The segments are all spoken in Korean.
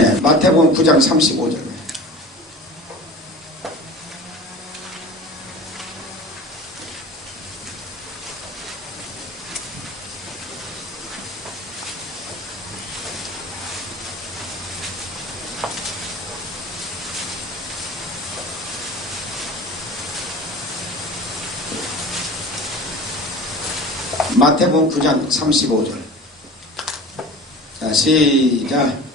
네, 마태복음 9장 35절. 마태복음 9장 35절. 자, 시작.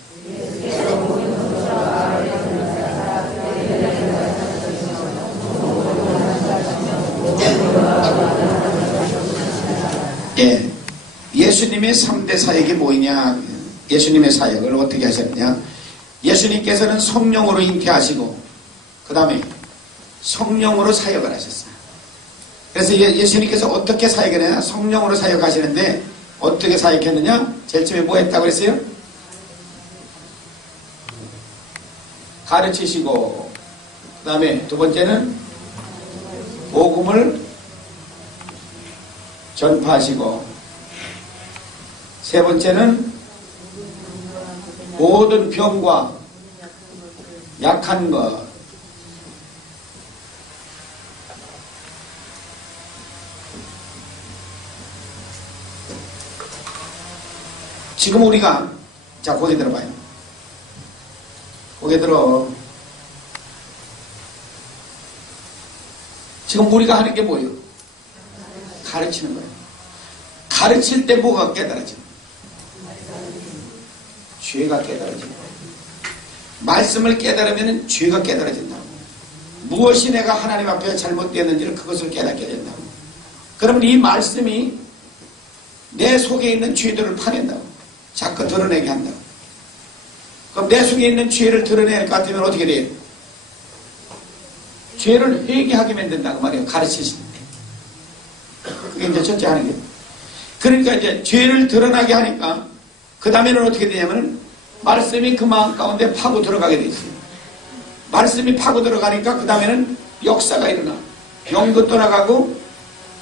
예, 예수님의 3대 사역이 뭐냐? 예수님의 사역을 어떻게 하셨느냐? 예수님께서는 성령으로 잉태하시고 그 다음에 성령으로 사역을 하셨어요. 그래서 예수님께서 어떻게 사역을 했냐? 성령으로 사역하시는데 어떻게 사역했느냐? 제일 처음에 뭐 했다고 했어요? 가르치시고 그 다음에 두 번째는 복음을 전파하시고 세 번째는 모든 병과 약한 것 지금 우리가 자 고개 들어봐요. 고개 들어. 지금 우리가 하는 게 뭐예요? 가르치는 거예요. 가르칠 때 뭐가 깨달아져? 죄가 깨달아진다. 말씀을 깨달으면 죄가 깨달아진다고. 무엇이 내가 하나님 앞에 잘못되었는지를 그것을 깨닫게 된다고. 그러면 이 말씀이 내 속에 있는 죄들을 파낸다고. 자꾸 드러내게 한다고. 그럼 내 속에 있는 죄를 드러낼 것 같으면 어떻게 돼요? 죄를 회개하게 만든다고 말이에요. 가르치실 때. 그게 이제 첫째 하는 게. 그러니까 이제 죄를 드러나게 하니까 그 다음에는 어떻게 되냐면 말씀이 그 마음 가운데 파고 들어가게 돼 있어요. 말씀이 파고 들어가니까 그 다음에는 역사가 일어나. 병도 떠나가고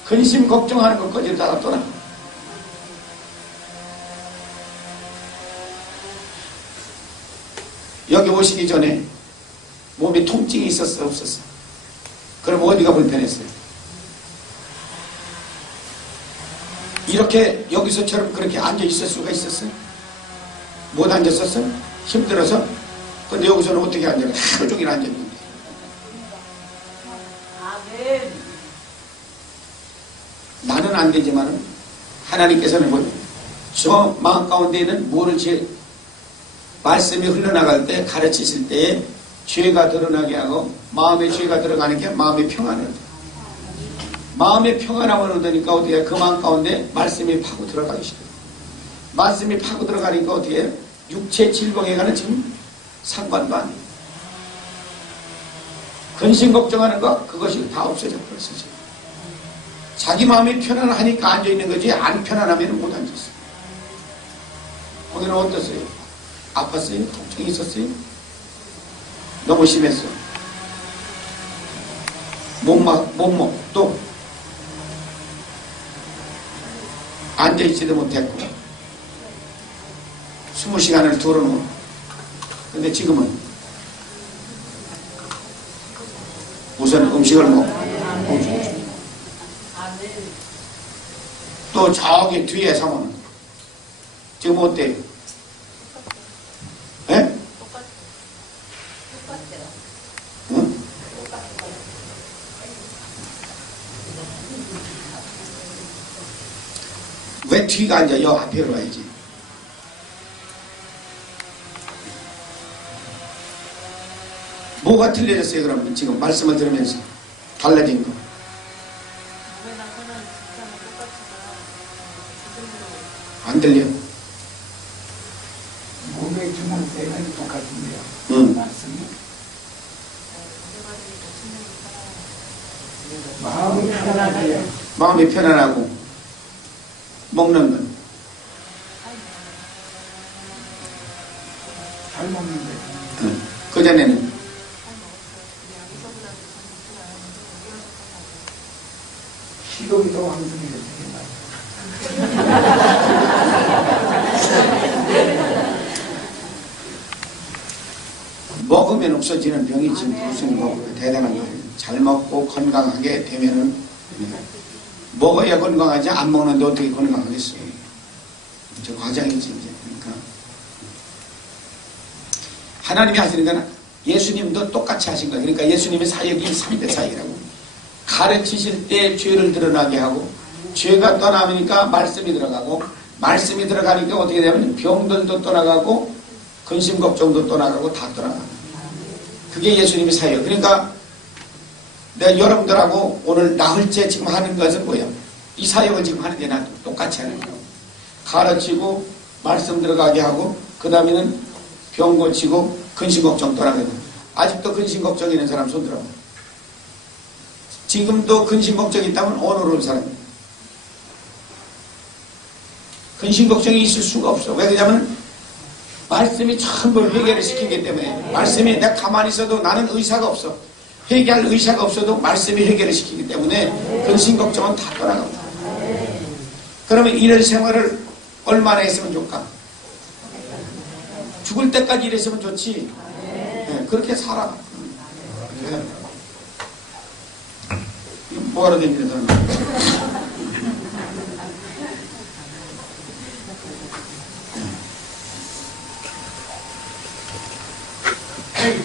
근심 걱정하는 것까지 다 떠나고. 여기 오시기 전에 몸에 통증이 있었어 없었어? 그럼 어디가 불편했어요? 이렇게 여기서처럼 그렇게 앉아 있을 수가 있었어요? 못 앉았었어? 힘들어서? 근데 여기서는 어떻게 앉아? 하루 종일 앉았는데. 나는 안 되지만은 하나님께서는 뭐예요? 저 마음 가운데 있는 뭐를 말씀이 흘러나갈 때 가르치실 때에 죄가 드러나게 하고 마음에 죄가 들어가는 게 마음의 평안을 얻어요. 마음의 평안함을 얻으니까 어떻게 그 마음 가운데 말씀이 파고 들어가기 시작해요. 말씀이 파고 들어가니까 어떻게 육체 질병에 지금 상관도 안 해요. 근심 걱정하는 거 그것이 다 없어져 버렸어요. 자기 마음이 편안하니까 앉아있는 거지 안 편안하면 못 앉았어요. 오늘은 어떠세요? 아팠어요? 통증이 있었어요? 너무 심했어. 몸 또 앉아있지도 못했고 20시간을 들어놓은. 근데 지금은 우선 음식을 먹고 또 저기 뒤에 사모는 지금 어때요? 예? 응? 왜 뒤가 앉아? 여 앞에 와야지. 뭐가 틀려졌어요 그러면 지금 말씀을 들으면서 달라진 거? 안 들려? 몸에 주는 때는 똑같은데요. 응. 말씀이 마음이 편안해요. 마음이 편안하고 먹는 건 잘 먹는데 응. 그전에는 식욕이 더 왕성해졌어요. 먹으면 없어지는 병이 지금 무슨 뭐 대단한 거예요. 잘 먹고 건강하게 되면은 먹어야 건강하지 안 먹는데 어떻게 건강하겠어요? 저 과정이지 이제. 그러니까 하나님이 하시는 건 예수님도 똑같이 하신 거예요. 그러니까 예수님의 사역이 3대 사역이라고. 가르치실 때 죄를 드러나게 하고 죄가 떠나니까 말씀이 들어가고 말씀이 들어가니까 어떻게 되냐면 병들도 떠나가고 근심 걱정도 떠나가고 다 떠나가고 그게 예수님의 사역. 그러니까 내가 여러분들하고 오늘 나흘째 지금 하는 것은 뭐예요? 이 사역을 지금 하는데 난 똑같이 하는 거예요. 가르치고 말씀 들어가게 하고 그 다음에는 병 고치고 근심 걱정 떠나게. 아직도 근심 걱정 있는 사람 손 들어. 지금도 근심 걱정이 있다면 오늘은 사람. 근심 걱정이 있을 수가 없어. 왜 그러냐면 말씀이 전부 회개를 시키기 때문에. 말씀이 내가 가만히 있어도 나는 의사가 없어. 회개할 의사가 없어도 말씀이 회개를 시키기 때문에 근심 걱정은 다 떠나갑니다. 그러면 이런 생활을 얼마나 했으면 좋을까? 죽을 때까지 이랬으면 좋지. 네, 그렇게 살아. 뭐하러 다니는 사람?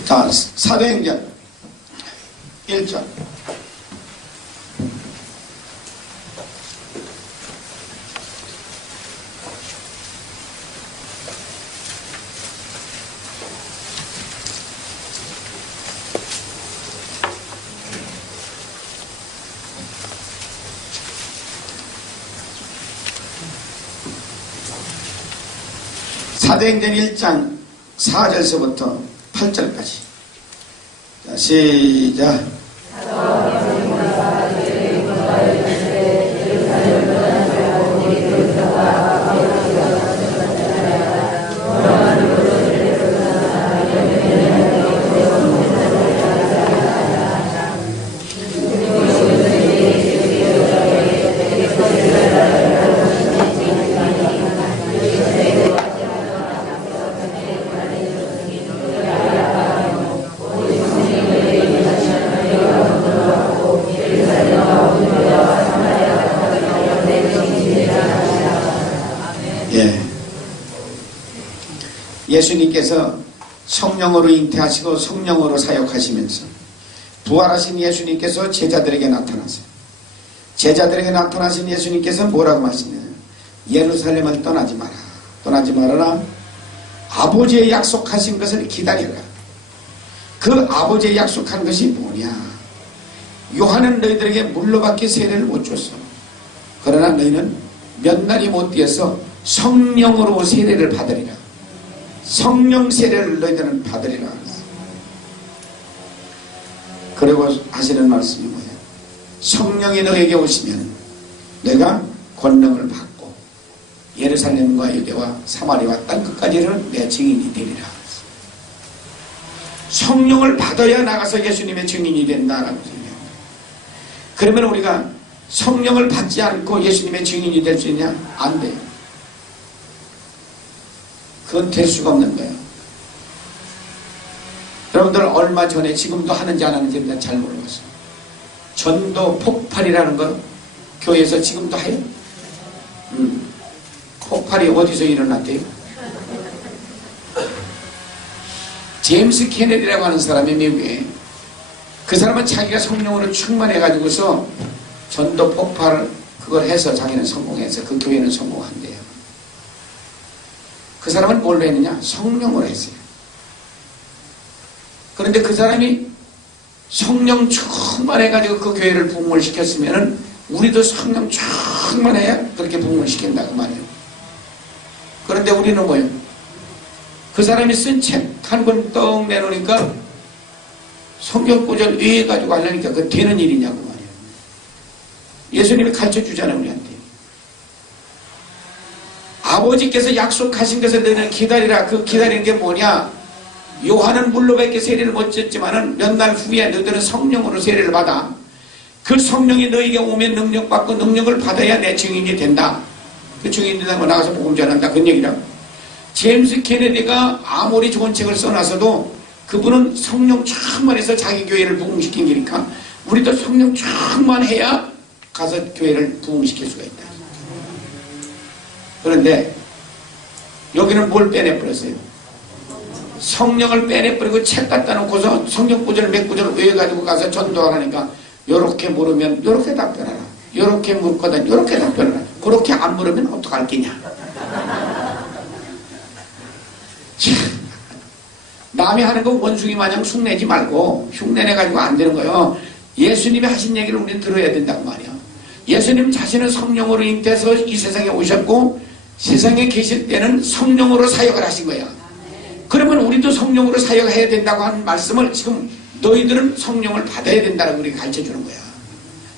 자, 사도행전 1절. 사도행전 1장 4절서부터 8절까지. 자, 시작. 예수님께서 성령으로 잉태하시고 성령으로 사역하시면서 부활하신 예수님께서 제자들에게 나타나세요. 제자들에게 나타나신 예수님께서 뭐라고 말씀해요? 예루살렘을 떠나지 마라. 떠나지 말아라. 아버지의 약속하신 것을 기다려라. 그 아버지의 약속한 것이 뭐냐? 요한은 너희들에게 물로밖에 세례를 못 줬어. 그러나 너희는 몇 날이 못 되어서 성령으로 세례를 받으리라. 성령 세례를 너희들은 받으리라. 그리고 하시는 말씀이 뭐예요? 성령이 너에게 오시면 내가 권능을 받고 예루살렘과 유대와 사마리아와 땅끝까지는 내 증인이 되리라. 성령을 받아야 나가서 예수님의 증인이 된다라고 생각합니다. 그러면 우리가 성령을 받지 않고 예수님의 증인이 될 수 있냐? 안 돼요. 그건 될 수가 없는 거예요. 여러분들 얼마 전에 지금도 하는지 안 하는지 잘 모르겠어요. 전도 폭발이라는 거 교회에서 지금도 해요. 폭발이 어디서 일어났대요? 제임스 케네디라고 하는 사람이 미국에 그 사람은 자기가 성령으로 충만해가지고서 전도 폭발을 그걸 해서 자기는 성공해서 그 교회는 성공한대요. 그 사람은 뭘로 했느냐? 성령으로 했어요. 그런데 그 사람이 성령 충만해가지고 그 교회를 부흥을 시켰으면은 우리도 성령 충만해야 그렇게 부흥을 시킨다고 말이에요. 그런데 우리는 뭐예요? 그 사람이 쓴 책 한 권 떡 내놓으니까 성경 구절 외에 가지고 하려니까 그 되는 일이냐고 말이에요. 예수님이 가르쳐 주잖아요, 우리한테. 아버지께서 약속하신 것을 너희는 기다리라. 그 기다리는 게 뭐냐? 요한은 물로밖에 세례를 못 줬지만은 몇 날 후에 너희들은 성령으로 세례를 받아. 그 성령이 너희에게 오면 능력받고 능력을 받아야 내 증인이 된다. 그 증인이 된다고 나가서 복음 전한다. 그런 얘기라고. 제임스 케네디가 아무리 좋은 책을 써놔서도 그분은 성령 충만해서 자기 교회를 부흥시킨 거니까 우리도 성령 충만해야 가서 교회를 부흥시킬 수가 있다. 그런데 여기는 뭘 빼내버렸어요? 성령을 빼내버리고 책 갖다 놓고서 성경 구절을 몇 구절을 외워가지고 가서 전도하라니까 요렇게 물으면 요렇게 답변하라. 요렇게 묻거든 요렇게 답변하라. 그렇게 안 물으면 어떡할 끼냐. 남이 하는 거 원숭이 마냥 흉내지 말고 흉내내가지고 안 되는 거예요. 예수님이 하신 얘기를 우리는 들어야 된다고 말이야. 예수님 자신은 성령으로 잉태해서 이 세상에 오셨고 세상에 계실 때는 성령으로 사역을 하신 거야. 그러면 우리도 성령으로 사역해야 된다고 하는 말씀을 지금 너희들은 성령을 받아야 된다고 우리가 가르쳐 주는 거야.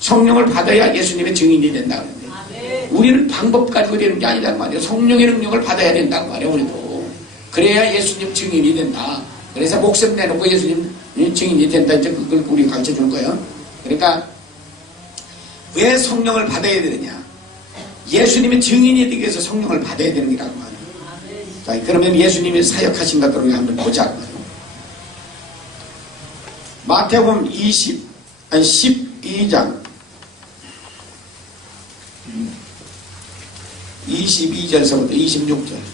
성령을 받아야 예수님의 증인이 된다 그러는데 우리는 방법 가지고 되는 게 아니란 말이야. 성령의 능력을 받아야 된다고 말이야. 우리도 그래야 예수님 증인이 된다. 그래서 목숨 내놓고 예수님 증인이 된다. 이제 그걸 우리 가르쳐 주는 거예요. 그러니까 왜 성령을 받아야 되느냐? 예수님의 증인이 되기 위해서 성령을 받아야 되는 거라고 말이에요. 자, 그러면 예수님이 사역하신 것들을 한번 보자. 마태복음 12장 22절서부터 26절.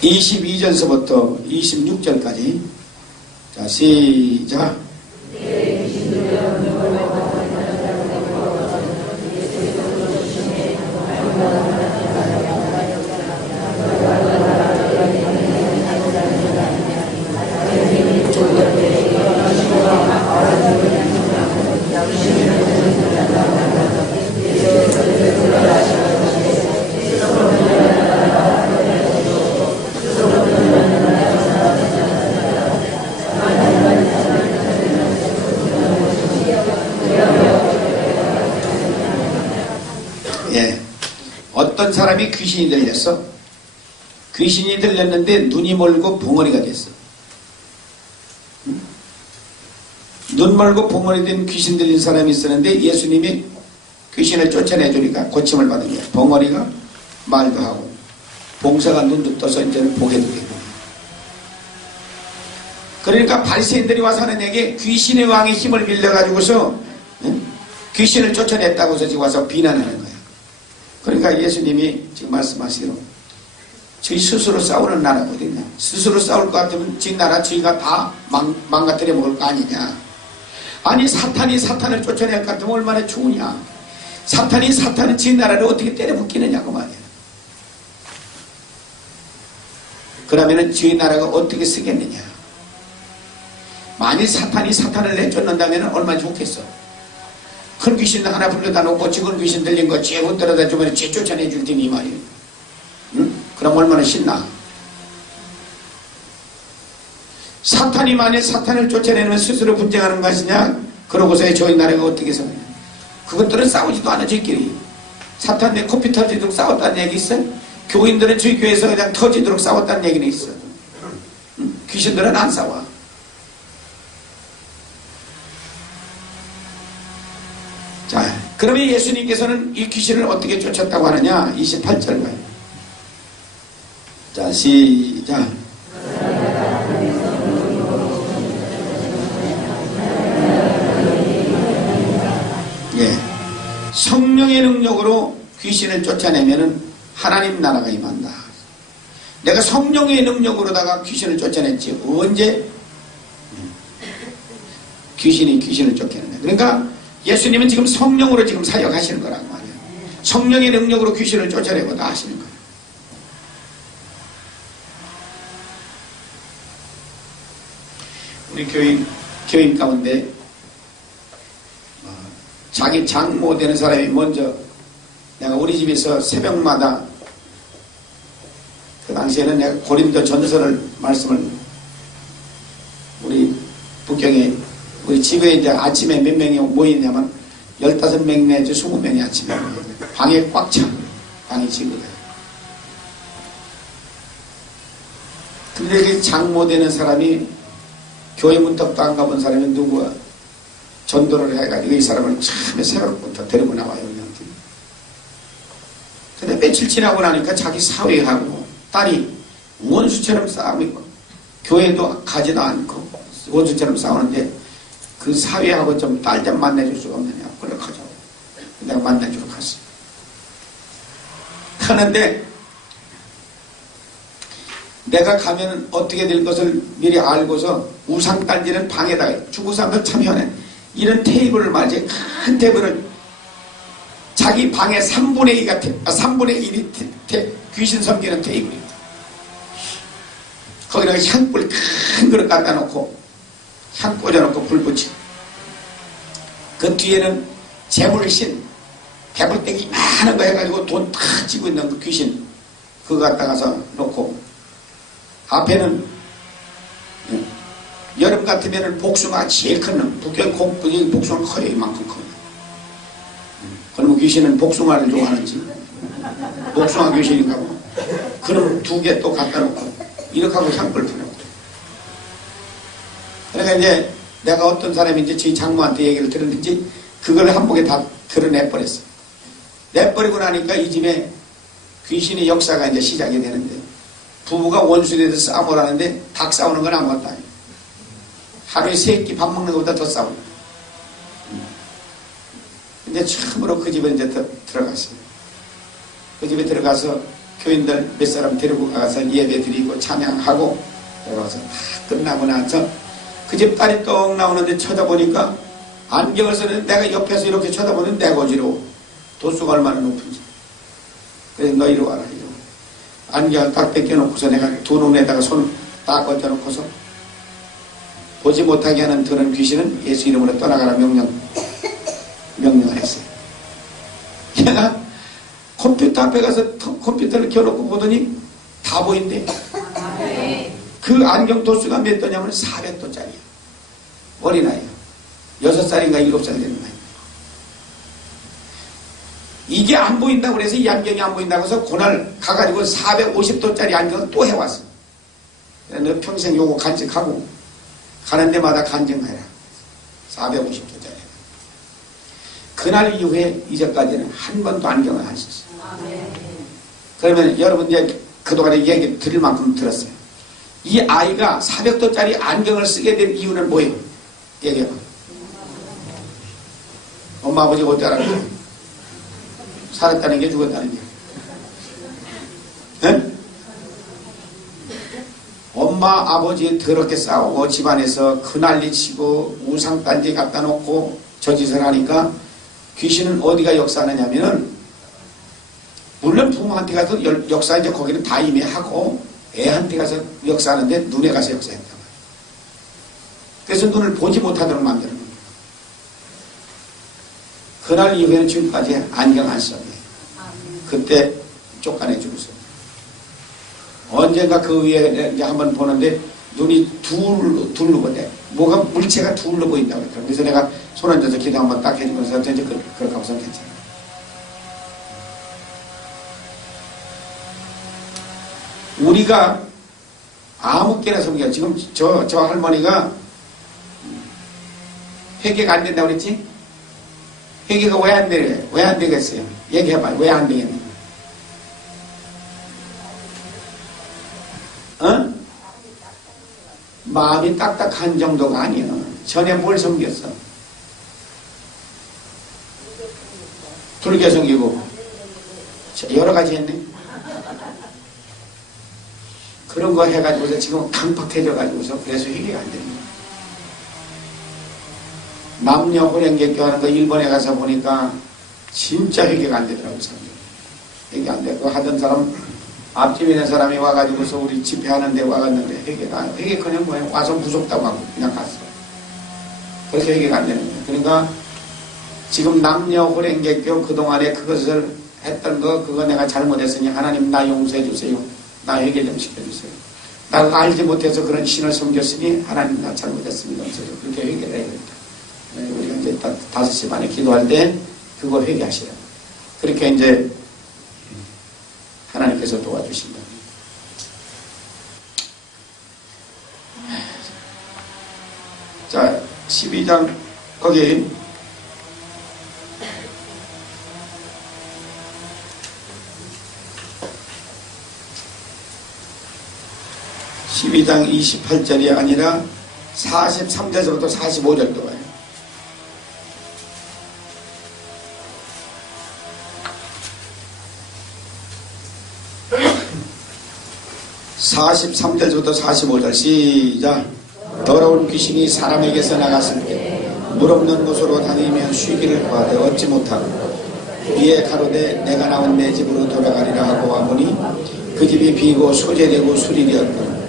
(22절서부터) (26절까지) 자, 시작. 어떤 사람이 귀신이 들렸어. 귀신이 들렸는데 눈이 멀고 봉어리가 됐어. 눈 멀고 봉어리 된 귀신 들린 사람이 있었는데 예수님이 귀신을 쫓아내주니까 고침을 받은 거야. 봉어리가 말도 하고 봉사가 눈도 떠서 이제는 보게도 되고. 그러니까 바리새인들이 와서 하는 얘기, 귀신의 왕의 힘을 빌려가지고서 귀신을 쫓아냈다고 해서 지금 와서 비난하는 거야. 그러니까 예수님이 지금 말씀하시기로 저희 스스로 싸우는 나라거든요. 스스로 싸울 것 같으면 지 나라 저희가 다 망가뜨려 먹을 거 아니냐. 아니 사탄이 사탄을 쫓아낼 것 같으면 얼마나 좋으냐. 사탄이 사탄은 지 나라를 어떻게 때려 붙기느냐고 말이야. 그러면은 저희 나라가 어떻게 쓰겠느냐. 만일 사탄이 사탄을 내쫓는다면 얼마나 좋겠어. 큰 귀신 하나 불러다 놓고 적은 귀신 들린 거 쥐고 떨어다 주면 쥐 쫓아내 줄 테니 이 말이에요. 응? 그럼 얼마나 신나. 사탄이 만일 사탄을 쫓아내면 스스로 분쟁하는 것이냐. 그러고서 저희 나라가 어떻게 서냐. 그것들은 싸우지도 않아 저희끼리. 사탄 내 코피 터지도록 싸웠다는 얘기 있어. 교인들은 저희 교회에서 그냥 터지도록 싸웠다는 얘기는 있어. 응? 귀신들은 안 싸워. 자, 그러면 예수님께서는 이 귀신을 어떻게 쫓았다고 하느냐? 28절 봐요. 자, 시작. 예. 성령의 능력으로 귀신을 쫓아내면은 하나님 나라가 임한다. 내가 성령의 능력으로다가 귀신을 쫓아냈지. 언제 귀신이 귀신을 쫓아내냐. 그러니까 예수님은 지금 성령으로 지금 사역하시는 거란 말이에요. 성령의 능력으로 귀신을 쫓아내고 다 하시는 거예요. 우리 교인 가운데 자기 장모 되는 사람이 먼저 내가 우리 집에서 새벽마다 그 당시에는 내가 고린도 전서를 말씀을 우리 북경에 우리 집에 이제 아침에 몇 명이 모이냐면 15명 내지 20명이 아침에 방에 꽉 차. 방이 지거든. 근데 그 장모 되는 사람이 교회 문턱도 안 가본 사람이 누구야? 전도를 해가지고 이 사람을 처음에 새벽부터 데리고 나와요. 근데 며칠 지나고 나니까 자기 사위하고 딸이 원수처럼 싸우고 교회도 가지도 않고 원수처럼 싸우는데 그 사위하고 좀 딸 좀 만나줄 수가 없느냐. 그래 가자고. 내가 만나주러 갔어. 가는데 내가 가면 어떻게 될 것을 미리 알고서 우상단지는 방에다가 중국 사람들 참 현해. 이런 테이블을 말이지 큰 테이블을 자기 방의 3분의 2가 3분의 1이 귀신 섬기는 테이블이에요. 거기다가 향불 큰 그릇 갖다 놓고 향 꽂아놓고 불 붙이고 그 뒤에는 재물신 배불떼기 많은 거 해가지고 돈 다 쥐고 있는 그 귀신 그거 갖다가서 놓고 앞에는 여름 같으면 복숭아 제일 큰 놈 북경 복숭아 커요. 이만큼 커요. 그럼 귀신은 복숭아를 좋아하는지 복숭아 귀신인가 봐. 그럼 2개 또 갖다 놓고 이렇게 하고 향불 피우고 그러니까 이제 내가 어떤 사람인지 저희 장모한테 얘기를 들었는지 그걸 한복에 다 드러내버렸어. 내버리고 나니까 이 집에 귀신의 역사가 이제 시작이 되는데 부부가 원수돼서 싸움을 하는데 닭 싸우는 건 아무것도 아니에요. 하루에 3끼 밥 먹는 것보다 더 싸우는 거예요. 근데 처음으로 그 집에 이제 들어갔어요. 그 집에 들어가서 교인들 몇 사람 데리고 가서 예배 드리고 찬양하고 들어가서 다 끝나고 나서 그 집 딸이 떡 나오는데 쳐다보니까 안경을 쓰는데 내가 옆에서 이렇게 쳐다보는 내 고지로 도수가 얼마나 높은지. 그래서 너 이리 와라. 이리 와라. 안경을 딱 뺏겨놓고서 내가 두 눈에다가 손 딱 얹어놓고서 보지 못하게 하는 그런 귀신은 예수 이름으로 떠나가라 명령을 했어요. 걔가 컴퓨터 앞에 가서 컴퓨터를 켜놓고 보더니 다 보인대. 그 안경 도수가 몇 도냐면 400도짜리야. 어린아이야. 6살인가 7살 되는 아이. 이게 안 보인다고 그래서 이 안경이 안 보인다고 해서 그날 가가지고 450도짜리 안경을 또 해왔어. 너 평생 요거 간직하고 가는 데마다 간증해라. 450도짜리. 그날 이후에 이제까지는 한 번도 안경을 안 썼어요. 그러면 여러분 이제 그동안에 얘기 들을 만큼 들었어요. 이 아이가 400도짜리 안경을 쓰게 된 이유는 뭐예요? 얘기해봐. 엄마 아버지가 어떻게 알았냐? 살았다는 게 죽었다는 게. 네? 엄마 아버지 더럽게 싸우고 집안에서 그난리 치고 우상단지 갖다 놓고 저 짓을 하니까 귀신은 어디가 역사하느냐면은 물론 부모한테 가서 역사하는데 거기는 다 이미 하고 애한테 가서 역사하는데 눈에 가서 역사했단 말이에요. 그래서 눈을 보지 못하도록 만드는 겁니다. 그날 이후에는 지금까지 안경 안 써요. 그때 쫓아내 주고서 언젠가 그 위에 이제 한번 보는데 눈이 둘로 보대. 뭐가 물체가 둘로 보인다고 그랬더라고요. 그래서 내가 손 얹어서 기도 한번 딱 해주면서 이제 그렇게 하고서 괜찮아요. 우리가 아무개나 섬겨. 지금 저 할머니가 회개가 안 된다고 그랬지? 회개가 왜 안 돼? 왜 안 되겠어요? 얘기해봐요. 왜 안 되겠냐? 어? 마음이 딱딱한 정도가 아니야. 전에 뭘 섬겼어? 불교 섬기고 여러 가지 했네. 그런 거 해가지고서 지금 강팍해져가지고서 그래서 회개가 안 되는 거야. 남녀 혼연객교 하는 거 일본에 가서 보니까 진짜 회개가 안 되더라고요. 사람들. 회개 안 되고 하던 사람 앞집에 있는 사람이 와가지고서 우리 집회하는데 와갔는데 회개 그냥 뭐예요? 와서 무섭다고 하고 그냥 갔어. 그래서 회개가 안 되는 거예요. 그러니까 지금 남녀 혼연객교 그동안에 그것을 했던 거 그거 내가 잘못했으니 하나님 나 용서해 주세요. 나 회개 좀 시켜주세요. 나 알지 못해서 그런 신을 섬겼으니 하나님 나 잘못했습니다. 그래서 그렇게 회개를 해야 된다. 우리가 이제 5시 반에 기도할 때 그거 회개하시라. 그렇게 이제 하나님께서 도와주신다. 12장 거기 12장 28절이 아니라 43절부터 45절도 와요. 43절부터 45절 시작. 더러운 귀신이 사람에게서 나갔을 때 물 없는 곳으로 다니며 쉬기를 구하되 얻지 못하고 이에 가로되 내가 나온 내 집으로 돌아가리라 하고 와보니 그 집이 비고 소재되고 수리되었더라.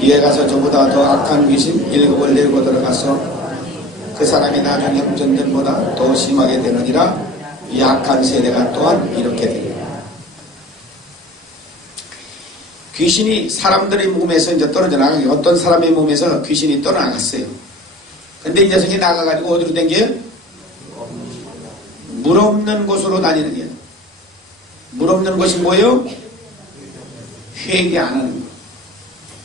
이에 가서 저보다 더 악한 귀신 7을 내고 들어가서 그 사람이 나중 형전들보다 더 심하게 되느니라. 이 악한 세대가 또한 이렇게 되리라. 귀신이 사람들의 몸에서 이제 떨어져 나가게, 어떤 사람의 몸에서 귀신이 떠나갔어요. 근데 이 녀석이 나가가지고 어디로 댕겨요? 물 없는 곳으로 다니는 거예요. 물 없는 곳이 뭐예요? 회개 안 하는 거.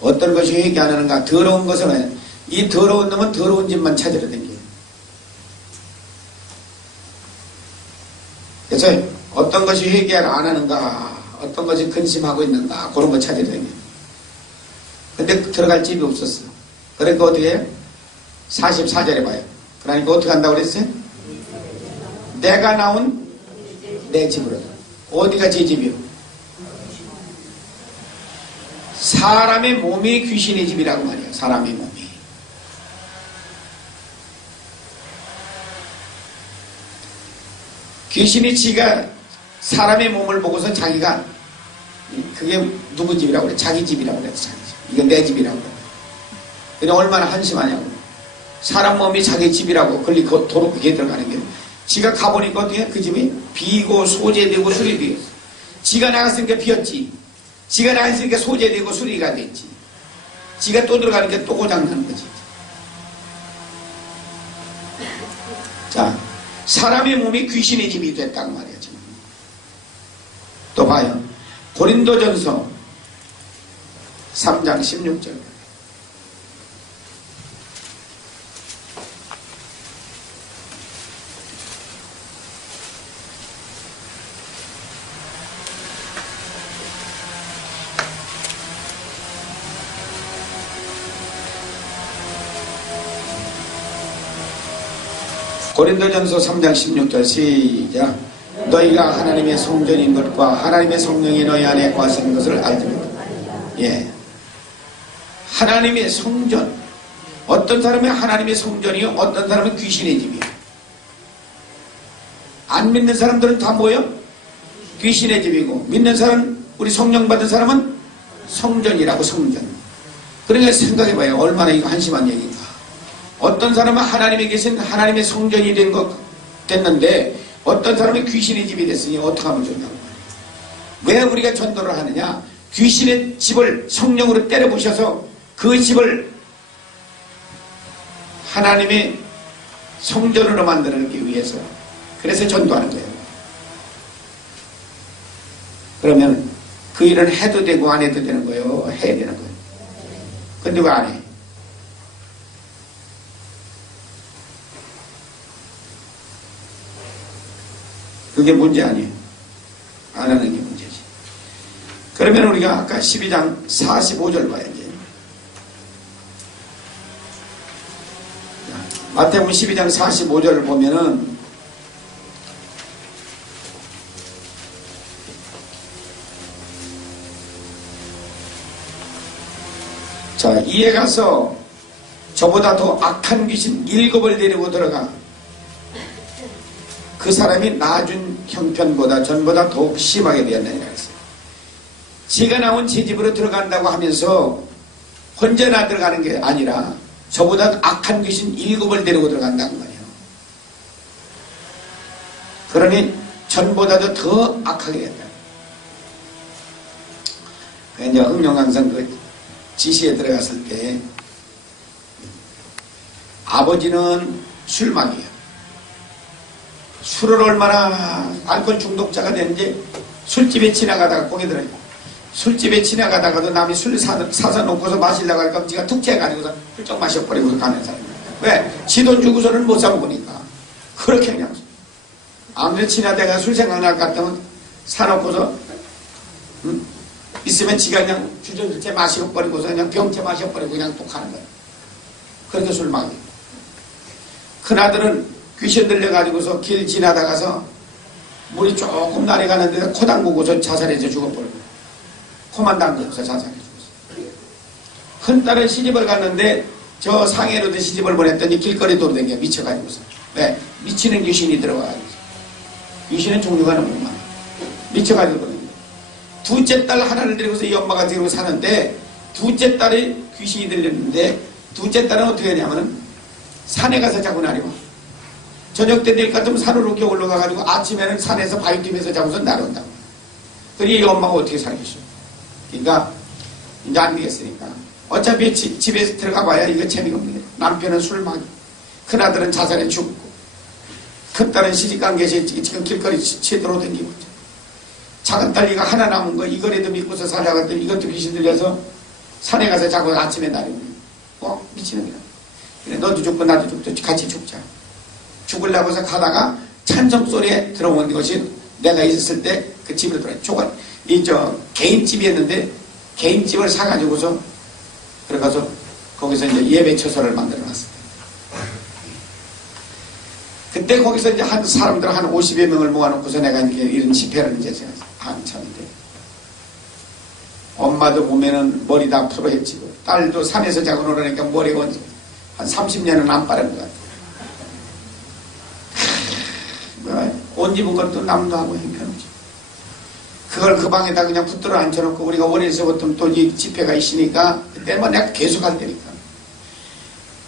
어떤 것이 회개 안 하는가? 더러운 것은, 이 더러운 놈은 더러운 집만 찾으러 댕겨요. 그래서 어떤 것이 회개를 안 하는가, 어떤 것이 근심하고 있는가, 그런 거 찾으러 댕겨요. 근데 들어갈 집이 없었어. 그러니까 어떻게 해요? 44절에 봐요. 그러니까 어떻게 한다고 그랬어요? 내가 나온 내 집으로. 어디가 제 집이요? 사람의 몸이 귀신의 집이라고 말이에요. 사람의 몸이. 귀신이 지가 사람의 몸을 보고서 자기가 그게 누구 집이라고 그래? 자기 집이라고 그래. 자기 집. 이건 내 집이라고 그래. 근데 얼마나 한심하냐고. 사람 몸이 자기 집이라고 도로 그게 들어가는 게 지가 가보니까 어떻게 그 집이 비고 소재되고 수리되었어. 지가 나갔으니까 비었지. 지가 나갔으니까 소재되고 수리가 됐지. 지가 또 들어가니까 또 고장나는 거지. 자, 사람의 몸이 귀신의 집이 됐다고 말이야. 지금. 또 봐요. 고린도전서 3장 16절. 고린도전서 3장 16절 시작. 너희가 하나님의 성전인 것과 하나님의 성령이 너희 안에 거하시는 것을 알지 못하라. 예, 하나님의 성전. 어떤 사람이 하나님의 성전이요, 어떤 사람은 귀신의 집이요. 안 믿는 사람들은 다 뭐요? 귀신의 집이고, 믿는 사람, 우리 성령 받은 사람은 성전이라고. 성전. 그러니까 생각해봐요. 얼마나 이거 한심한 얘기인가. 어떤 사람은 하나님에 계신 하나님의 성전이 됐는데 어떤 사람은 귀신의 집이 됐으니 어떻게 하면 좋냐고 말이에요. 왜 우리가 전도를 하느냐? 귀신의 집을 성령으로 때려부셔서 그 집을 하나님의 성전으로 만들기 위해서. 그래서 전도하는 거예요. 그러면 그 일은 해도 되고 안 해도 되는 거예요? 해야 되는 거예요. 근데 왜 안 해? 그게 문제 아니에요. 안 하는 게 문제지. 그러면 우리가 아까 12장 45절 봐야지. 마태복음 12장 45절을 보면은 자, 이에 가서 저보다 더 악한 귀신 7을 데리고 들어가 그 사람이 나중 형편보다 전보다 더욱 심하게 되었느니라 했어요. 지가 나온 제 집으로 들어간다고 하면서 혼자나 들어가는 게 아니라 저보다 악한 귀신 7을 데리고 들어간다고 말이에요. 그러니 전보다도 더 악하게 된다. 이제 흥룡강성 그 지시에 들어갔을 때 아버지는 술막이에요. 술을 얼마나 알코올 중독자가 되는지 술집에 지나가다가 거기 들어요. 술집에 지나가다가도 남이 술 사서 놓고서 마시려고 하니까 지가 툭 채가지고서 훌쩍 마셔버리고 가는 사람이에요. 왜? 지 돈 주고서는 못 사먹으니까. 그렇게 그냥. 아무래도 지나다가 술 생각날 것 같으면 사놓고서, 있으면 지가 그냥 주저주제 마셔버리고서 그냥 병째 마셔버리고 그냥 또 가는 거예요. 그렇게 술 마셔. 큰아들은 귀신 들려가지고서 길 지나다가서 물이 조금 내려가는데 코 담그고서 자살해서 죽어버리고 코만 담그고서 자살해 죽었어. 큰딸은 시집을 갔는데 저 상해로도 시집을 보냈더니 길거리 돌아다니게 미쳐가지고서 왜? 미치는 귀신이 들어가가지고 귀신은 종류가 너무 많아. 미쳐가지고 그러는데 둘째 딸 하나를 데리고서 이 엄마가 데리고 사는데 둘째 딸이 귀신이 들렸는데 둘째 딸은 어떻게 하냐면은 산에 가서 자고 나려와. 저녁 때 될 것 같으면 산으로 이렇게 올라가가지고 아침에는 산에서 바위팀에서 자고서 날아온다고. 그러니 이 엄마가 어떻게 살겠어? 그러니까 이제 안 되겠으니까 어차피 집에 들어가 봐야 이거 재미가 없는 거야. 남편은 술 마시, 큰아들은 자살해 죽고 큰딸은 시집간계시 지금 길거리 치도록 댕기고 작은 딸 이가 하나 남은 거 이거라도 믿고서 살아갔더니 이것도 귀신 들려서 산에 가서 자고 아침에 날아오는 거야. 미치는 거야. 그래 너도 죽고 나도 죽고 같이 죽자. 죽으려고 해서 가다가 찬성 소리에 들어온 것이 내가 있었을 때 그 집으로 들어가. 개인집이었는데 개인집을 사가지고서 들어가서 거기서 이제 예배 처소를 만들어 놨어요. 그때 거기서 이제 한 사람들 한 50여 명을 모아놓고서 내가 이제 이런 집회를 이제 한참인데 엄마도 보면은 머리 다 풀어헤치고 딸도 산에서 자고 놀으니까 머리가 한 30년은 안 빠른 것 같아. 옷 입은 것도 남도 하고 형편없지. 그걸 그 방에다 그냥 붙들어 앉혀놓고 우리가 원에서부터 또 이 집회가 있으니까 그때 뭐 내가 계속 할 테니까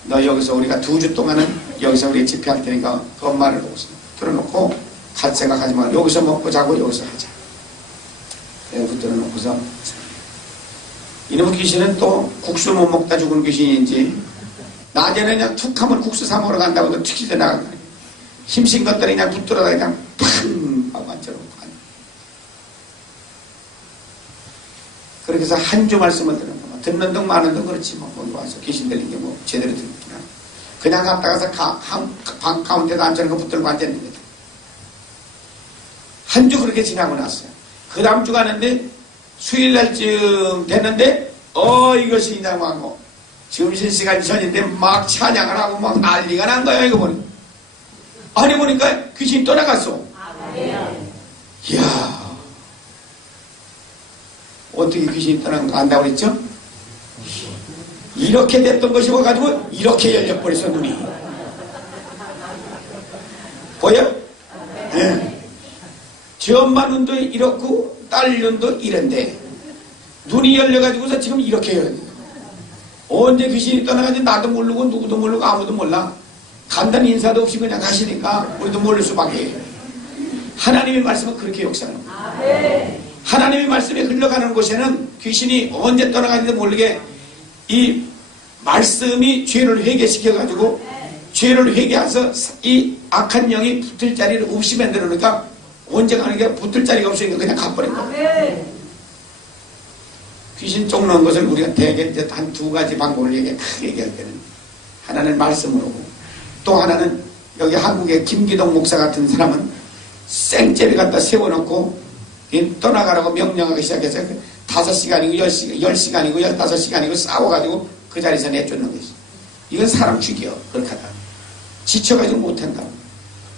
너 여기서 우리가 2주 동안은 여기서 우리가 집회할 테니까 그 엄마를 보고서 들어놓고 갈 생각하지 말고 여기서 먹고 자고 여기서 하자. 그래 붙들어 놓고서 이놈의 귀신은 또 국수 못 먹다 죽은 귀신인지 낮에는 그냥 툭 하면 국수 사 먹으러 간다고 또 튀기져 나간다. 힘쓴 것들이 그냥 붙들어다 그냥 팡 하고 앉혀놓고 그렇게 해서 한 주 말씀을 듣는 거야. 듣는 둥 마는 둥 그렇지 뭐 거기 와서 귀신 들린 게 뭐 제대로 듣긴 하고 그냥 갔다가서 방 가운데다 앉혀놓고 붙들고 앉았는 거다. 한 주 그렇게 지나고 났어요. 그 다음 주 가는데 수요일날쯤 됐는데 이것이 이냐고 하고 점심시간 전인데 막 찬양을 하고 막 난리가 난 거야. 이거 보니 아니 보니까 귀신이 떠나갔어. 이야 어떻게 귀신이 떠난 거 안다고 그랬죠? 이렇게 됐던 것이 와가지고 이렇게 열려버렸어 눈이. 보여? 네. 저 엄마 눈도 이렇고 딸 눈도 이런데 눈이 열려가지고서 지금 이렇게 열려. 언제 귀신이 떠나가지 나도 모르고 누구도 모르고 아무도 몰라. 간단히 인사도 없이 그냥 가시니까 우리도 모를 수밖에. 하나님의 말씀은 그렇게 역사하는 거예요. 하나님의 말씀이 흘러가는 곳에는 귀신이 언제 떠나가는지도 모르게 이 말씀이 죄를 회개시켜가지고 죄를 회개해서 이 악한 영이 붙을 자리를 없이 만들어 놓으니까 언제 가는 게 붙을 자리가 없으니까 그냥 가버린 거예요. 귀신 쫓는 것을 우리가 대개 이제 한 2가지 방법을 크게 얘기할 때는 하나는 말씀으로 또 하나는 여기 한국의 김기동 목사 같은 사람은 생제비 갖다 세워놓고 떠나가라고 명령하기 시작해서 5시간이고 10시간이고 15시간이고 싸워가지고 그 자리에서 내쫓는 것이. 이건 사람 죽여. 그렇게 하다. 지쳐가지고 못한다고.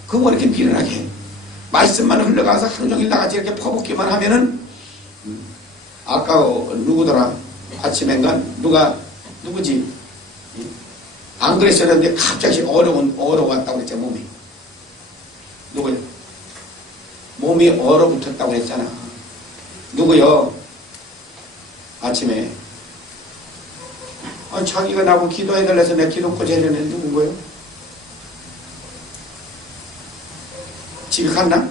그거 뭐 이렇게 미련하게 해. 말씀만 흘러가서 하루 종일 나같이 이렇게 퍼붓기만 하면은 아까 누구더라? 아침엔가 누구지? 안 그랬었는데 갑자기 얼어왔다고 그랬죠 몸이. 누구야? 몸이 얼어붙었다고 했잖아. 누구요? 아침에 자기가 나보고 기도해달래서 내가 기도까지 해줬는데 누구고요? 집에 갔나?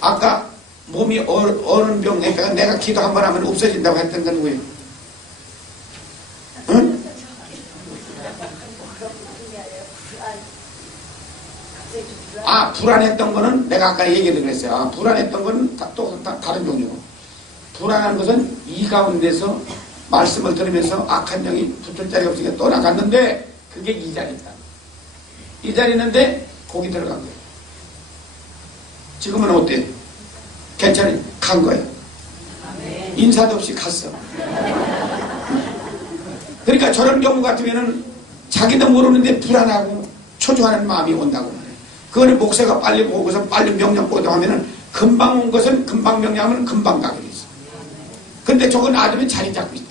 아까 몸이 얼은 병에다가 내가 기도 한 번 하면 없어진다고 했던 건 누구예요? 응? 불안했던 거는 내가 아까 얘기도 그랬어요. 불안했던 거는 또 다른 종류고. 불안한 것은 이 가운데서 말씀을 들으면서 악한 영이 붙을 자리가 없으니까 떠나갔는데 그게 이 자리다. 이 자리 있는데 거기 들어간 거예요. 지금은 어때? 괜찮니? 간 거예요. 인사도 없이 갔어. 그러니까 저런 경우 같으면은 자기도 모르는데 불안하고 초조하는 마음이 온다고 말해요. 그거는 목사가 빨리 보고서 빨리 명령 보도하면은 금방 온 것은 금방 명령하면 금방 가게 돼 있어. 근데 저거 놔두면 자리 잡고 있어.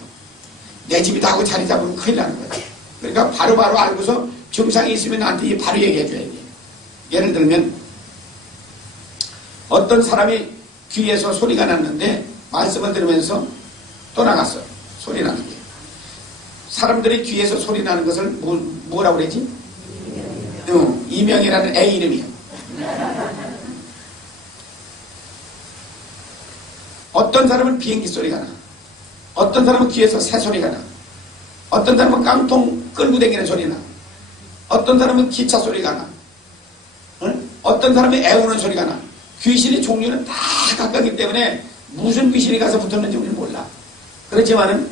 내 집이다 하고 자리 잡으면 큰일 나는 거야. 그러니까 바로바로 알고서 증상이 있으면 나한테 바로 얘기해 줘야 돼. 예를 들면 어떤 사람이 귀에서 소리가 났는데 말씀을 들으면서 떠나갔어. 소리 나는 게. 사람들이 귀에서 소리 나는 것을 뭐라고 그러지? 이명이라는 애 이름이야. 어떤 사람은 비행기 소리가 나. 어떤 사람은 귀에서 새 소리가 나. 어떤 사람은 깡통 끌고 다니는 소리 나. 어떤 사람은 기차 소리가 나. 어떤 사람은 애우는 소리가 나. 귀신의 종류는 다 각각이기 때문에 무슨 귀신이 가서 붙었는지 우리는 몰라. 그렇지만은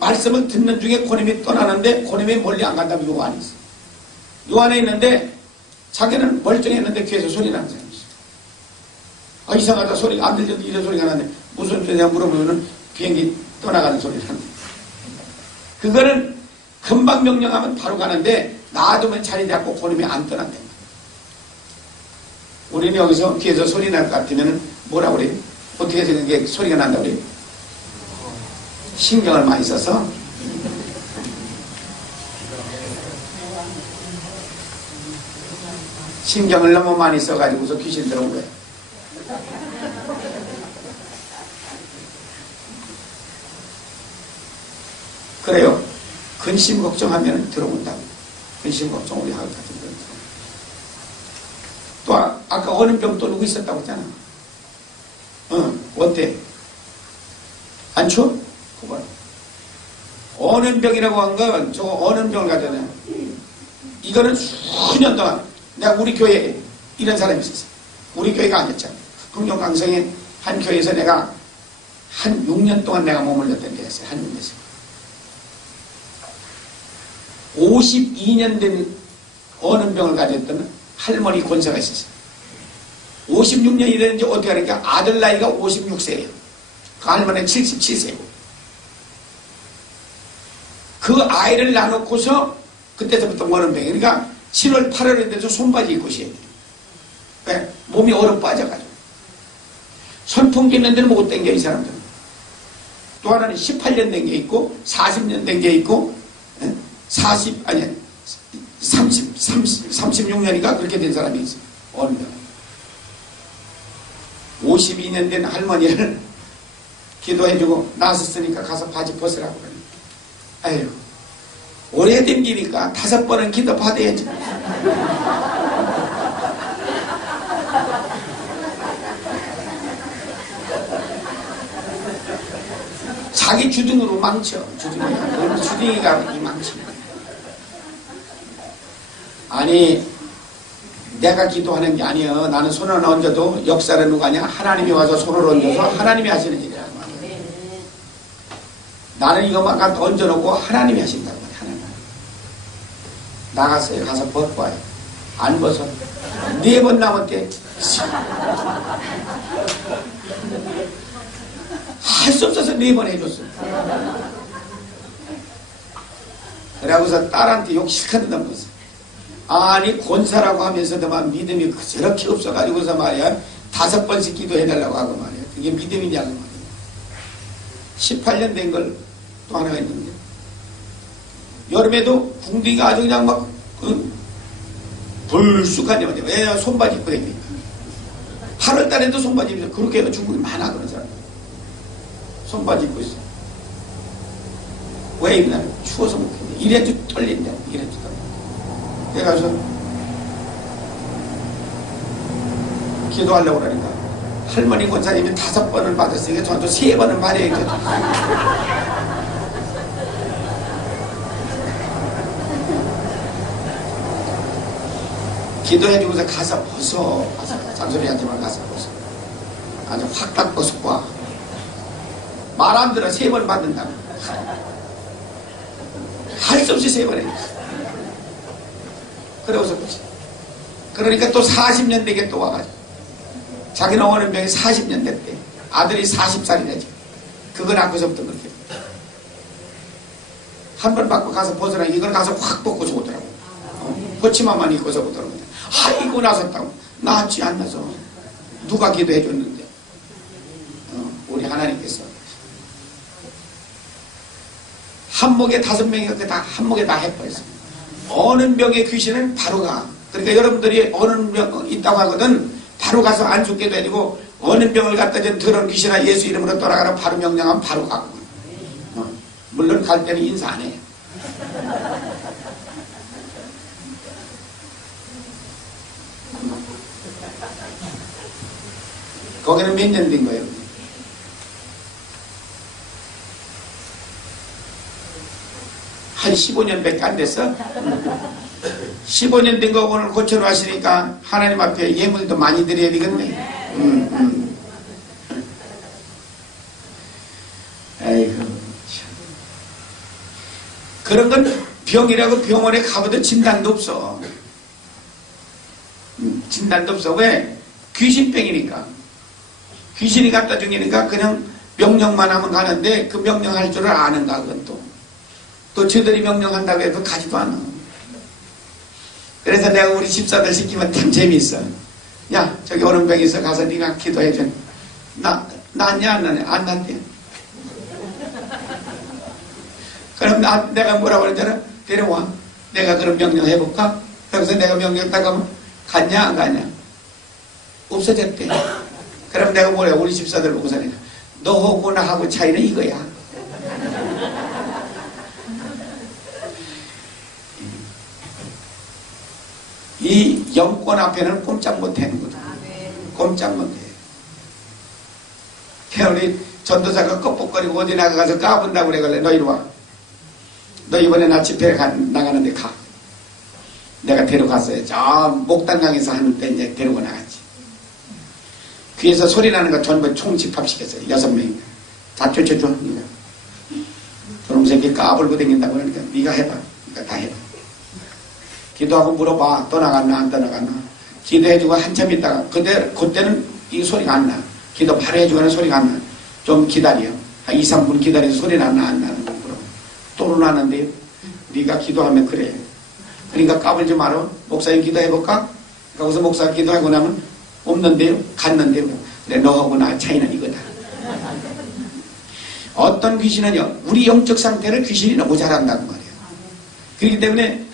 말씀을 듣는 중에 고님이 떠나는데 고님이 멀리 안 간다면 요 안에 있어. 요 안에 있는데 자기는 멀쩡했는데 귀에서 소리 나는 사람이 있어. 아, 이상하다. 소리가 안 들려도 이런 소리가 나는데 무슨 소리냐 물어보면은 비행기 떠나가는 소리를 하는데. 그거는 금방 명령하면 바로 가는데 놔두면 자리 잡고 고님이 안 떠난다. 우리는 여기서 귀에서 소리 날 것 같으면 뭐라고 그래요? 어떻게 해서 그게 소리가 난다고 그래요? 신경을 많이 써서 신경을 너무 많이 써가지고서 귀신 들어온 거예요. 그래요. 근심 걱정하면 들어온다고. 근심 걱정 우리 하고 같은 거. 또 아까 어는 병 또 누구 있었다고 했잖아. 어때? 안 추워? 그거 어는 병이라고 한 건 저거 어는 병을 가잖아요. 이거는 수년 동안 내가 우리 교회에 이런 사람이 있었어. 우리 교회가 아니었잖아. 풍경강성의 한 교회에서 내가 한 6년 동안 내가 머물렀던 게 있어요. 한 군데서 52년 된 어는 병을 가졌던 할머니 권사가 있었어요. 56년이 되는지 어떻게 하니까 아들 나이가 56세예요. 그 할머니는 77세고. 그 아이를 낳아놓고서 그때부터 원원병이. 그러니까 7월, 8월에 돼서 손바지 입고 쉬어야 돼요. 네? 몸이 얼어 빠져가지고. 선풍기 있는 데는 못 댕겨, 이 사람들은. 또 하나는 18년 된 게 있고, 40년 된 게 있고, 36년인가 그렇게 된 사람이 있어요. 원병. 52년 된 할머니를 기도해주고 나섰으니까 가서 바지 벗으라고 그래. 아유, 오래된 길이니까 5번은 기도 받아야지. 자기 주둥으로 망쳐. 주둥이가 이 망쳐. 아니, 내가 기도하는 게 아니여. 나는 손을 얹어도 역사를 누가 하냐? 하나님이 와서 손을 얹어서 하나님이 하시는 일이라고 말이야. 나는 이것만 갖다 얹어놓고 하나님이 하신다고 말이야. 하나님. 나갔어요. 가서 벗고 와요. 안 벗어. 4번 남았대. 할 수 없어서 4번 해줬어. 그러고서 딸한테 욕 실컷 듣는 아니 권사라고 하면서도만 믿음이 저렇게 없어가지고서 말이야 5번씩 기도해달라고 하고 말이야. 그게 믿음이냐고 말이야. 18년 된 걸 또 하나가 있는데 여름에도 궁둥이가 아주 그냥 막 불쑥하냐 말이야. 왜냐면 손바지 입고 다니니까. 8월달에도 손바지 입고 그렇게 해서 중국이 많아. 그런 사람 손바지 입고 있어. 왜 입나? 추워서 못 입네. 이래도 떨린다. 이래도 떨린다. 그래가서 기도하려고 그러니까 할머니 권사님이 5번을 받았으니까 저한테 3번은 받아야겠죠. 기도해주고서 가서 벗어. 잔소리 하지만 가서 벗어. 아주 확 딱 벗고 와. 말 안 들어 3번 받는다고. 할 수 없이 3번 해. 그러고서 그러니까 또 40년 되게 또 와가지고 자기는 오는 병이 40년 됐대. 아들이 40살이라지. 그걸 낳고서부터 그렇게 한 번 받고 가서 벗으라. 이걸 가서 확 벗고서 오더라고. 거치마만 입고서 오더라고. 아이고 나섰다고. 나았지 안 나서. 누가 기도해 줬는데. 우리 하나님께서 한목에 5명이 다 한목에 다 해버렸어. 어느 병의 귀신은 바로 가. 그러니까 여러분들이 어느 병 있다고 하거든 바로 가서 안 죽게 되고 어느 병을 갖다 준 더러운 귀신아 예수 이름으로 떠나가라 바로 명령하면 바로 가고. 물론 갈 때는 인사 안 해. 거기는 몇 년 된 거예요? 한 15년밖에 안 됐어? 15년 된 거 오늘 고쳐놓으시니까 하나님 앞에 예물도 많이 드려야 되겠네. 아이고 참. 그런 건 병이라고 병원에 가봐도 진단도 없어. 진단도 없어. 왜? 귀신병이니까. 귀신이 갖다 주니까 그냥 명령만 하면 가는데 그 명령할 줄을 아는가 그건 또 저들이 명령한다고 해도 가지도 않아. 그래서 내가 우리 집사들 시키면 참 재미있어. 야 저기 오는 병이 있어 가서 네가 기도해줘. 낫냐 안 나냐? 안 낫대. 그럼 내가 뭐라고 그러잖아. 데려와. 내가 그럼 명령해볼까? 그래서 내가 명령 딱 하면 갔냐 안 가냐? 없어졌대. 그럼 내가 뭐래? 우리 집사들 보고서 내가 너하고 나하고 차이는 이거야. 이 영권 앞에는 꼼짝 못하는 거다. 꼼짝 못해. 우리 전도사가 껍벅거리고 어디 나가서 까분다고 그래길래 너 이리 와. 너 이번에 나 집회 나가는데 가. 내가 데려갔어요. 저 목단강에서 하는데 이제 데리고 나갔지. 귀에서 소리 나는 거 전부 총집합시켰어요. 6명인가. 다 쫓아줘. 저놈 새끼 까불고 다닌다고 그러니까 네가 해봐. 그러니까 다 해봐. 기도하고 물어봐. 떠나갔나 안 떠나갔나. 기도해주고 한참 있다가 그때는 이 소리가 안 나. 기도 바로 해주고는 소리가 안 나. 좀 기다려. 한 2, 3분 기다려서 소리 나나 안 나는 거 물어봐. 또 나는데 네가 기도하면 그래. 그러니까 까불지 마라. 목사님 기도해볼까? 그러고서 목사 기도하고 나면 없는데요. 갔는데요. 그래 너하고 나 차이는 이거다. 어떤 귀신은요. 우리 영적 상태를 귀신이 너무 잘 안다는 말이에요. 그렇기 때문에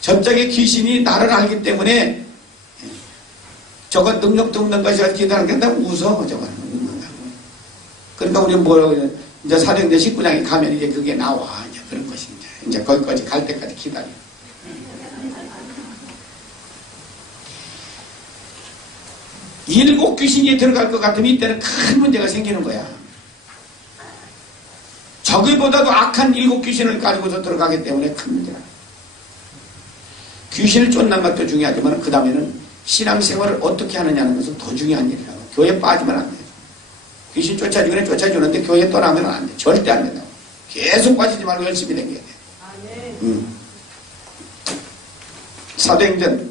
저쪽의 귀신이 나를 알기 때문에 저거 능력도 없는 것이라 기도하는 게 나 웃어. 저거는. 그러니까 우리는 뭐라고 해요. 이제 사도행전 19장에 가면 이제 그게 나와. 이제 그런 것이 이제 거기까지 갈 때까지 기다려. 일곱 귀신이 들어갈 것 같으면 이때는 큰 문제가 생기는 거야. 저기보다도 악한 7 귀신을 가지고서 들어가기 때문에 큰 문제야. 귀신을 쫓는 것도 중요하지만 그 다음에는 신앙생활을 어떻게 하느냐는 것은 더 중요한 일이라고. 교회에 빠지면 안 돼. 귀신 쫓아주기는 쫓아주는데 교회에 떠나면 안 돼. 절대 안 된다고. 계속 빠지지 말고 열심히 다녀야 돼. 사도행전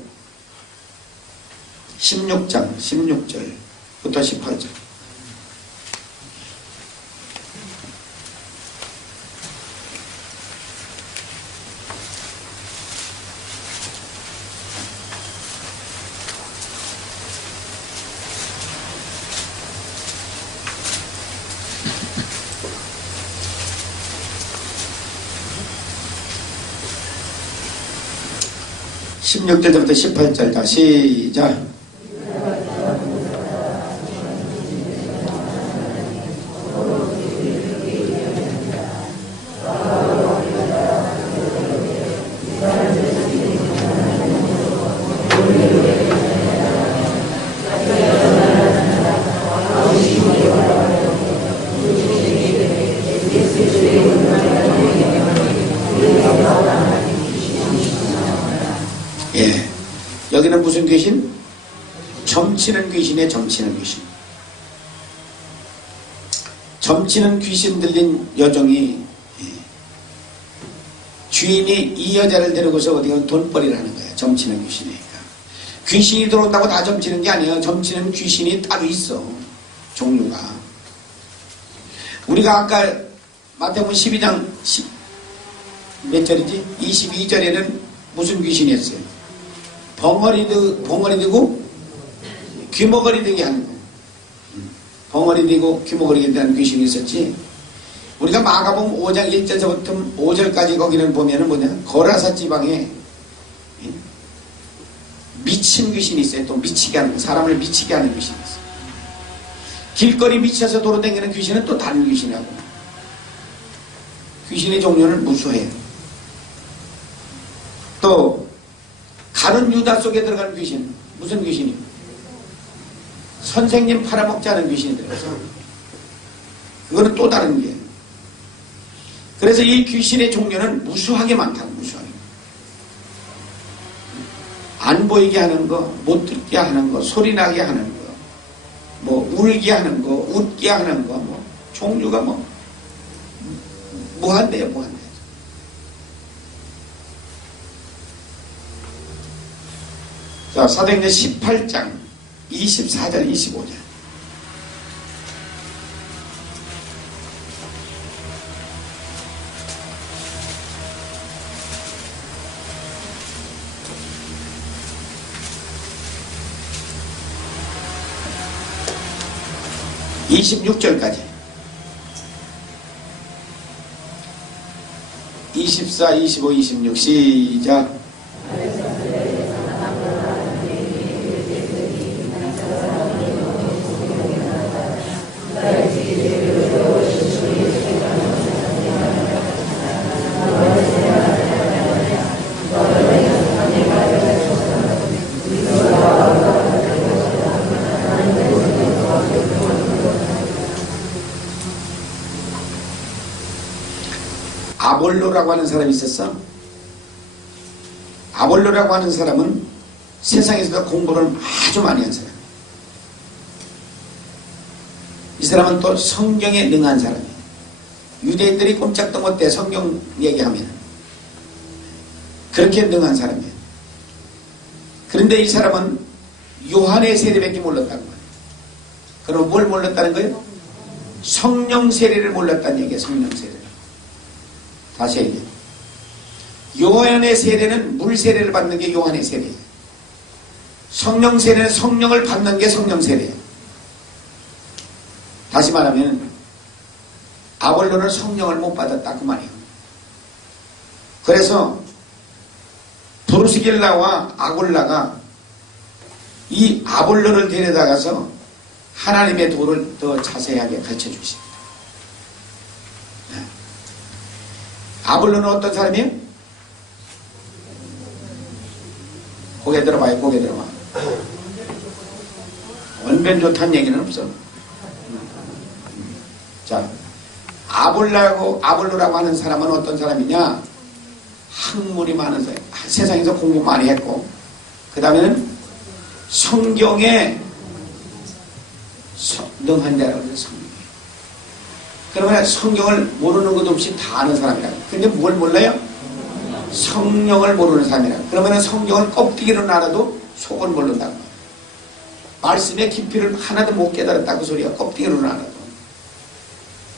16장 16절부터 18절. (16) 절부터 18절 다 시작. 여기는 무슨 귀신? 점치는 귀신이에요. 점치는 귀신. 점치는 귀신 들린 여종이 주인이 이 여자를 데리고서 어디 가면 돈벌이를 하는 거예요. 점치는 귀신이니까. 귀신이 들어온다고 다 점치는 게 아니에요. 점치는 귀신이 따로 있어. 종류가. 우리가 아까 마태복음 12장 몇 절이지? 22절에는 무슨 귀신이 있어요? 벙어리 되고 귀머거리 되게 하는 거. 벙어리 되고 귀머거리 된다는 귀신이 있었지. 우리가 마가복음 5장 1절부터 5절까지 거기는 보면은 뭐냐? 거라사 지방에 미친 귀신이 있어요. 또 미치게 하는, 사람을 미치게 하는 귀신이 있어요. 길거리 미쳐서 돌아다니는 귀신은 또 다른 귀신이라고. 귀신의 종류는 무수해요. 또 가룟 유다 속에 들어가는 귀신, 무슨 귀신이요? 선생님 팔아먹지 않은 귀신이 들어가서 그거는 또 다른 게. 그래서 이 귀신의 종류는 무수하게 많다고. 무수하게. 안 보이게 하는 거, 못 듣게 하는 거, 소리 나게 하는 거, 뭐 울게 하는 거, 웃게 하는 거, 뭐 종류가 뭐 무한대요. 무한대. 자, 사도행전 18장 24절 25절. (26절까지) 24, 25, 26 시작. 아볼로라고 하는 사람이 있었어. 아볼로라고 하는 사람은 세상에서 공부를 아주 많이 한 사람. 이 사람은 또 성경에 능한 사람이에요. 유대인들이 꼼짝도 못해 성경 얘기하면 그렇게 능한 사람이에요. 그런데 이 사람은 요한의 세례밖에 몰랐다는 거예요. 그럼 뭘 몰랐다는 거예요? 성령 세례를 몰랐다는 얘기예요. 성령 세례. 다시 얘기해요. 요한의 세례는 물 세례를 받는 게 요한의 세례예요. 성령 세례는 성령을 받는 게 성령 세례예요. 다시 말하면 아볼로는 성령을 못 받았다 그 말이에요. 그래서 브루스길라와 아골라가 이 아볼로를 데려다가서 하나님의 도를 더 자세하게 가르쳐 주십니다. 아볼로는 어떤 사람이에요? 고개 들어봐요. 고개 들어봐. 언변 좋다는 얘기는 없어. 자, 아볼로라고 하는 사람은 어떤 사람이냐? 학문이 많은 사람. 세상에서 공부 많이 했고, 그 다음에는 성경에 능한 자라고 해서 성경에. 그러면 성경을 모르는 것 없이 다 아는 사람이라고. 근데 뭘 몰라요? 성령을 모르는 사람이라고. 그러면 성경을 껍데기로 알아도 속을 모른다고. 말씀의 깊이를 하나도 못 깨달았다고 소리야. 껍데기로는 알아도.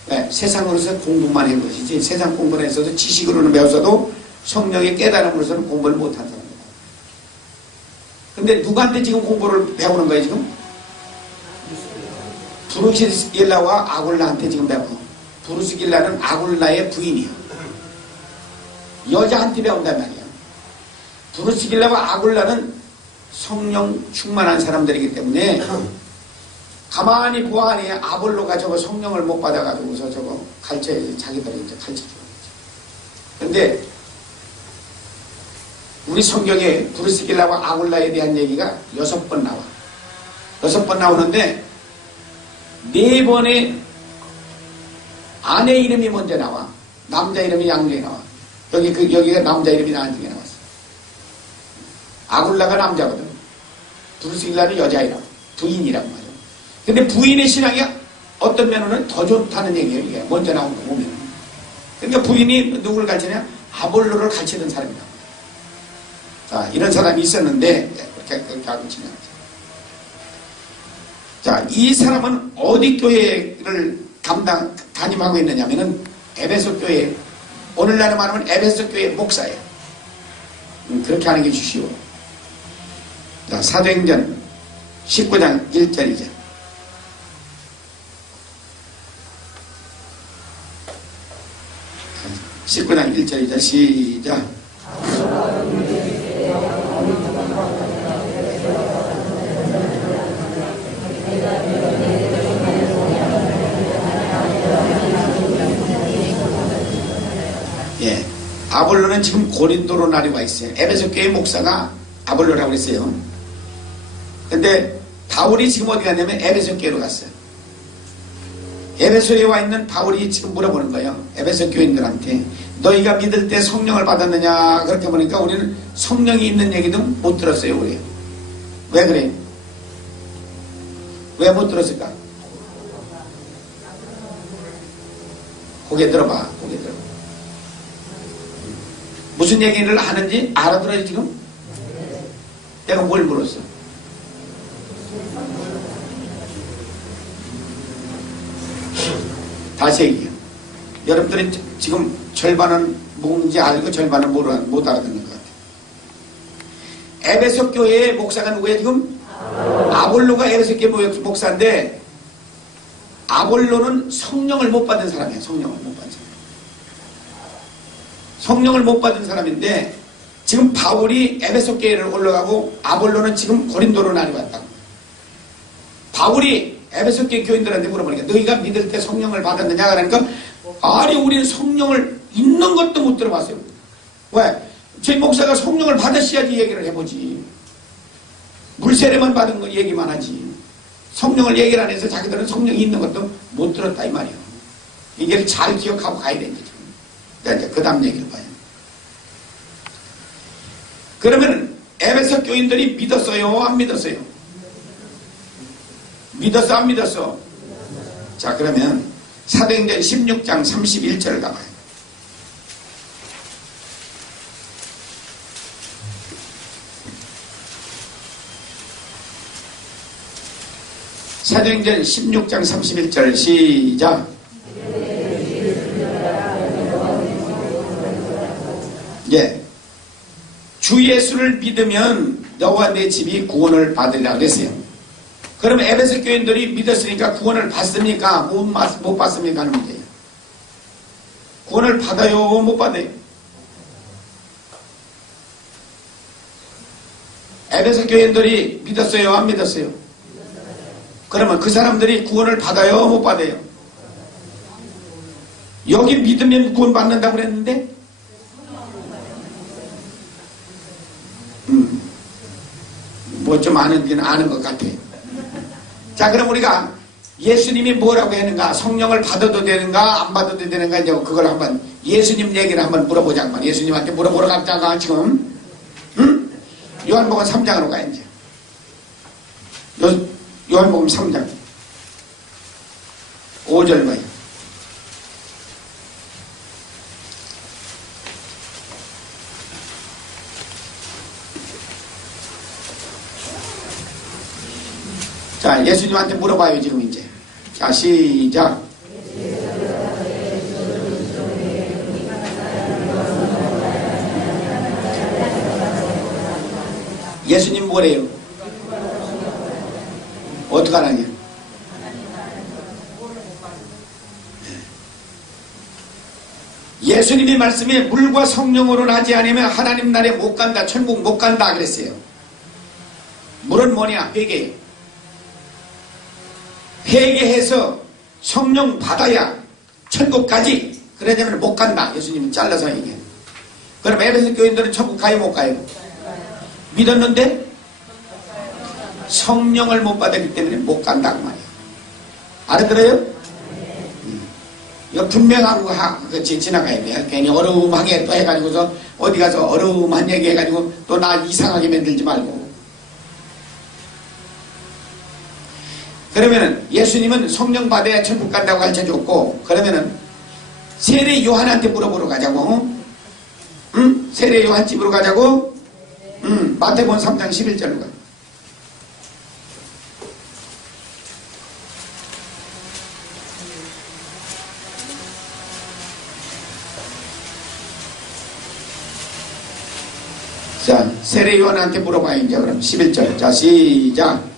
네, 세상으로서 공부만 한 것이지 세상 공부를 했어도 지식으로는 배웠어도 성령의 깨달음으로서는 공부를 못한 사람이다. 근데 누구한테 지금 공부를 배우는 거예요 지금? 브루스길라와 아골라한테 지금 배워. 브루스길라는 아골라의 부인이야. 여자한테 배운단 말이야. 브루스길라와 아골라는 성령 충만한 사람들이기 때문에 가만히 보아하니 아볼로가 저거 성령을 못 받아가지고서 저거 가르쳐야지. 자기들이 이제 가르쳐주는 거지. 근데 우리 성경에 브루스길라와 아골라에 대한 얘기가 6번 나와. 6번 나오는데 4번에 아내 이름이 먼저 나와. 남자 이름이 양쪽에 나와. 여기가 남자 이름이 나중에 나왔어. 아골라가 남자거든. 브루스길라는 여자이라고. 부인이라고 말이야. 근데 부인의 신앙이 어떤 면으로는 더 좋다는 얘기예요. 이게 먼저 나온 거 보면. 그러니까 부인이 누구를 가르치냐? 아볼로를 가르치던 사람이다. 자, 이런 사람이 있었는데 그렇게 하고 치면. 자, 이 사람은 어디 교회를 담임하고 있느냐면은 에베소 교회, 오늘날에 말하면 에베소 교회 목사예요. 그렇게 하는 게 주시오. 자, 사도행전 19장 1절이죠. (19장 1절이죠) 시작. 예, 아볼로는 지금 고린도로 나려와 있어요. 에베소 교회 목사가 아볼로라고 그랬어요. 근데 바울이 지금 어디 갔냐면 에베소 교회로 갔어요. 에베소에 와 있는 바울이 지금 물어보는 거예요. 에베소 교인들한테 너희가 믿을 때 성령을 받았느냐? 그렇게 보니까 우리는 성령이 있는 얘기도 못 들었어요. 우리 왜 그래요? 왜 못 들었을까? 고개 들어봐. 고개 들어봐. 무슨 얘기를 하는지 알아들어요 지금? 내가 뭘 물었어? 다시 얘기해요. 여러분들이 지금 절반은 뭔지 알고 절반은 못 알아듣는 것 같아요. 에베소 교회의 목사가 누구예요 지금? 아볼로가 에베소 교회 목사인데 아볼로는 성령을 못 받은 사람이에요. 성령을 못 받은 사람. 성령을 못 받은 사람인데 지금 바울이 에베소 교회를 올라가고 아볼로는 지금 고린도로 나뉘었다고. 바울이 에베소 교회 교인들한테 물어보니까 너희가 믿을 때 성령을 받았느냐? 그러니까 아니 우리는 성령을 있는 것도 못 들어봤어요. 왜? 저희 목사가 성령을 받으셔야지 얘기를 해보지. 물세례만 받은 거 얘기만 하지. 성령을 얘기를 안 해서 자기들은 성령이 있는 것도 못 들었다 이 말이에요. 이게 잘 기억하고 가야 되는데 지금. 이제 그 다음 얘기를 봐요. 그러면 에베소 교인들이 믿었어요? 안 믿었어요? 믿었어? 안 믿었어? 자, 그러면 사도행전 16장 31절을 가봐요. 사도행전 16장 31절 시작. 예, 주 예수를 믿으면 너와 내 집이 구원을 받으리라 그랬어요. 그러면 에베소 교인들이 믿었으니까 구원을 받습니까? 못 받습니까? 하는 문제예요. 구원을 받아요? 못 받아요? 에베소 교인들이 믿었어요? 안 믿었어요? 그러면 그 사람들이 구원을 받아요? 못 받아요? 여기 믿으면 구원 받는다고 그랬는데 뭐 좀 아는 것 같아. 자, 그럼 우리가 예수님이 뭐라고 했는가? 성령을 받아도 되는가? 안 받아도 되는가? 이제 그걸 한번 예수님 얘기를 한번 물어보자고만. 예수님한테 물어보러 갔다가 지금 요한복음 3장으로 가 이제. 요한복음 3장 5절 봐요. 자, 예수님한테 물어봐요 지금 이제. 자, 시작. 예수님 뭐래요? 어떡하라냐? 예수님의 말씀에 물과 성령으로 하지 않으면 하나님 나라에 못 간다, 천국 못 간다 그랬어요. 물은 뭐냐? 회개예요. 회개해서 성령 받아야 천국까지. 그러자면 못 간다. 예수님은 잘라서 얘기해요. 그럼 에베소 교인들은 천국 가요 못 가요? 믿었는데 성령을 못 받았기 때문에 못 간다고 말이에요. 알아들어요? 이거 분명하고 지나가야 돼요. 괜히 어려움하게 또 해가지고서 어디 가서 어려움한 얘기 해가지고 또 나 이상하게 만들지 말고. 그러면은 예수님은 성령 받아야 천국 간다고 가르쳐줬고, 그러면은 세례 요한한테 물어보러 가자고. 응? 세례 요한 집으로 가자고. 마태복음 3장 11절로 가. 자, 세례 요한한테 물어봐요. 이제 그럼 11절. 자, 시작.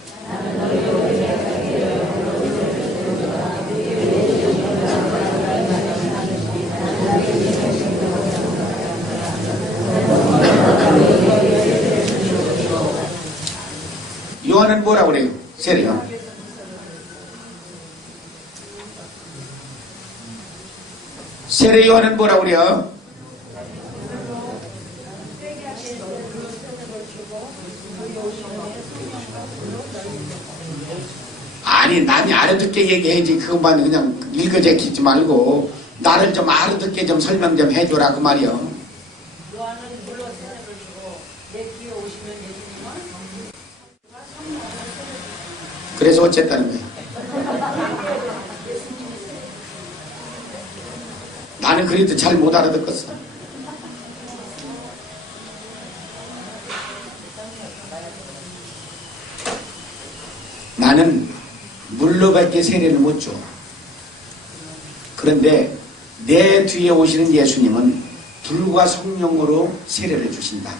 요한은 뭐라고 그래요? 세례 요한. 세례 요한은 뭐라고 그래요? 아니, 남이 알아듣게 얘기해야지. 그것만 그냥 읽어제키지 말고 나를 좀 알아듣게 좀 설명 좀 해줘라 그 말이요. 요한은 물로 세례를 주고 내 뒤에 오시면 예수님은 그래서 어쨌다는 거예요. 나는 그래도 잘 못 알아듣겠어. 나는 물로밖에 세례를 못 줘. 그런데 내 뒤에 오시는 예수님은 불과 성령으로 세례를 주신다.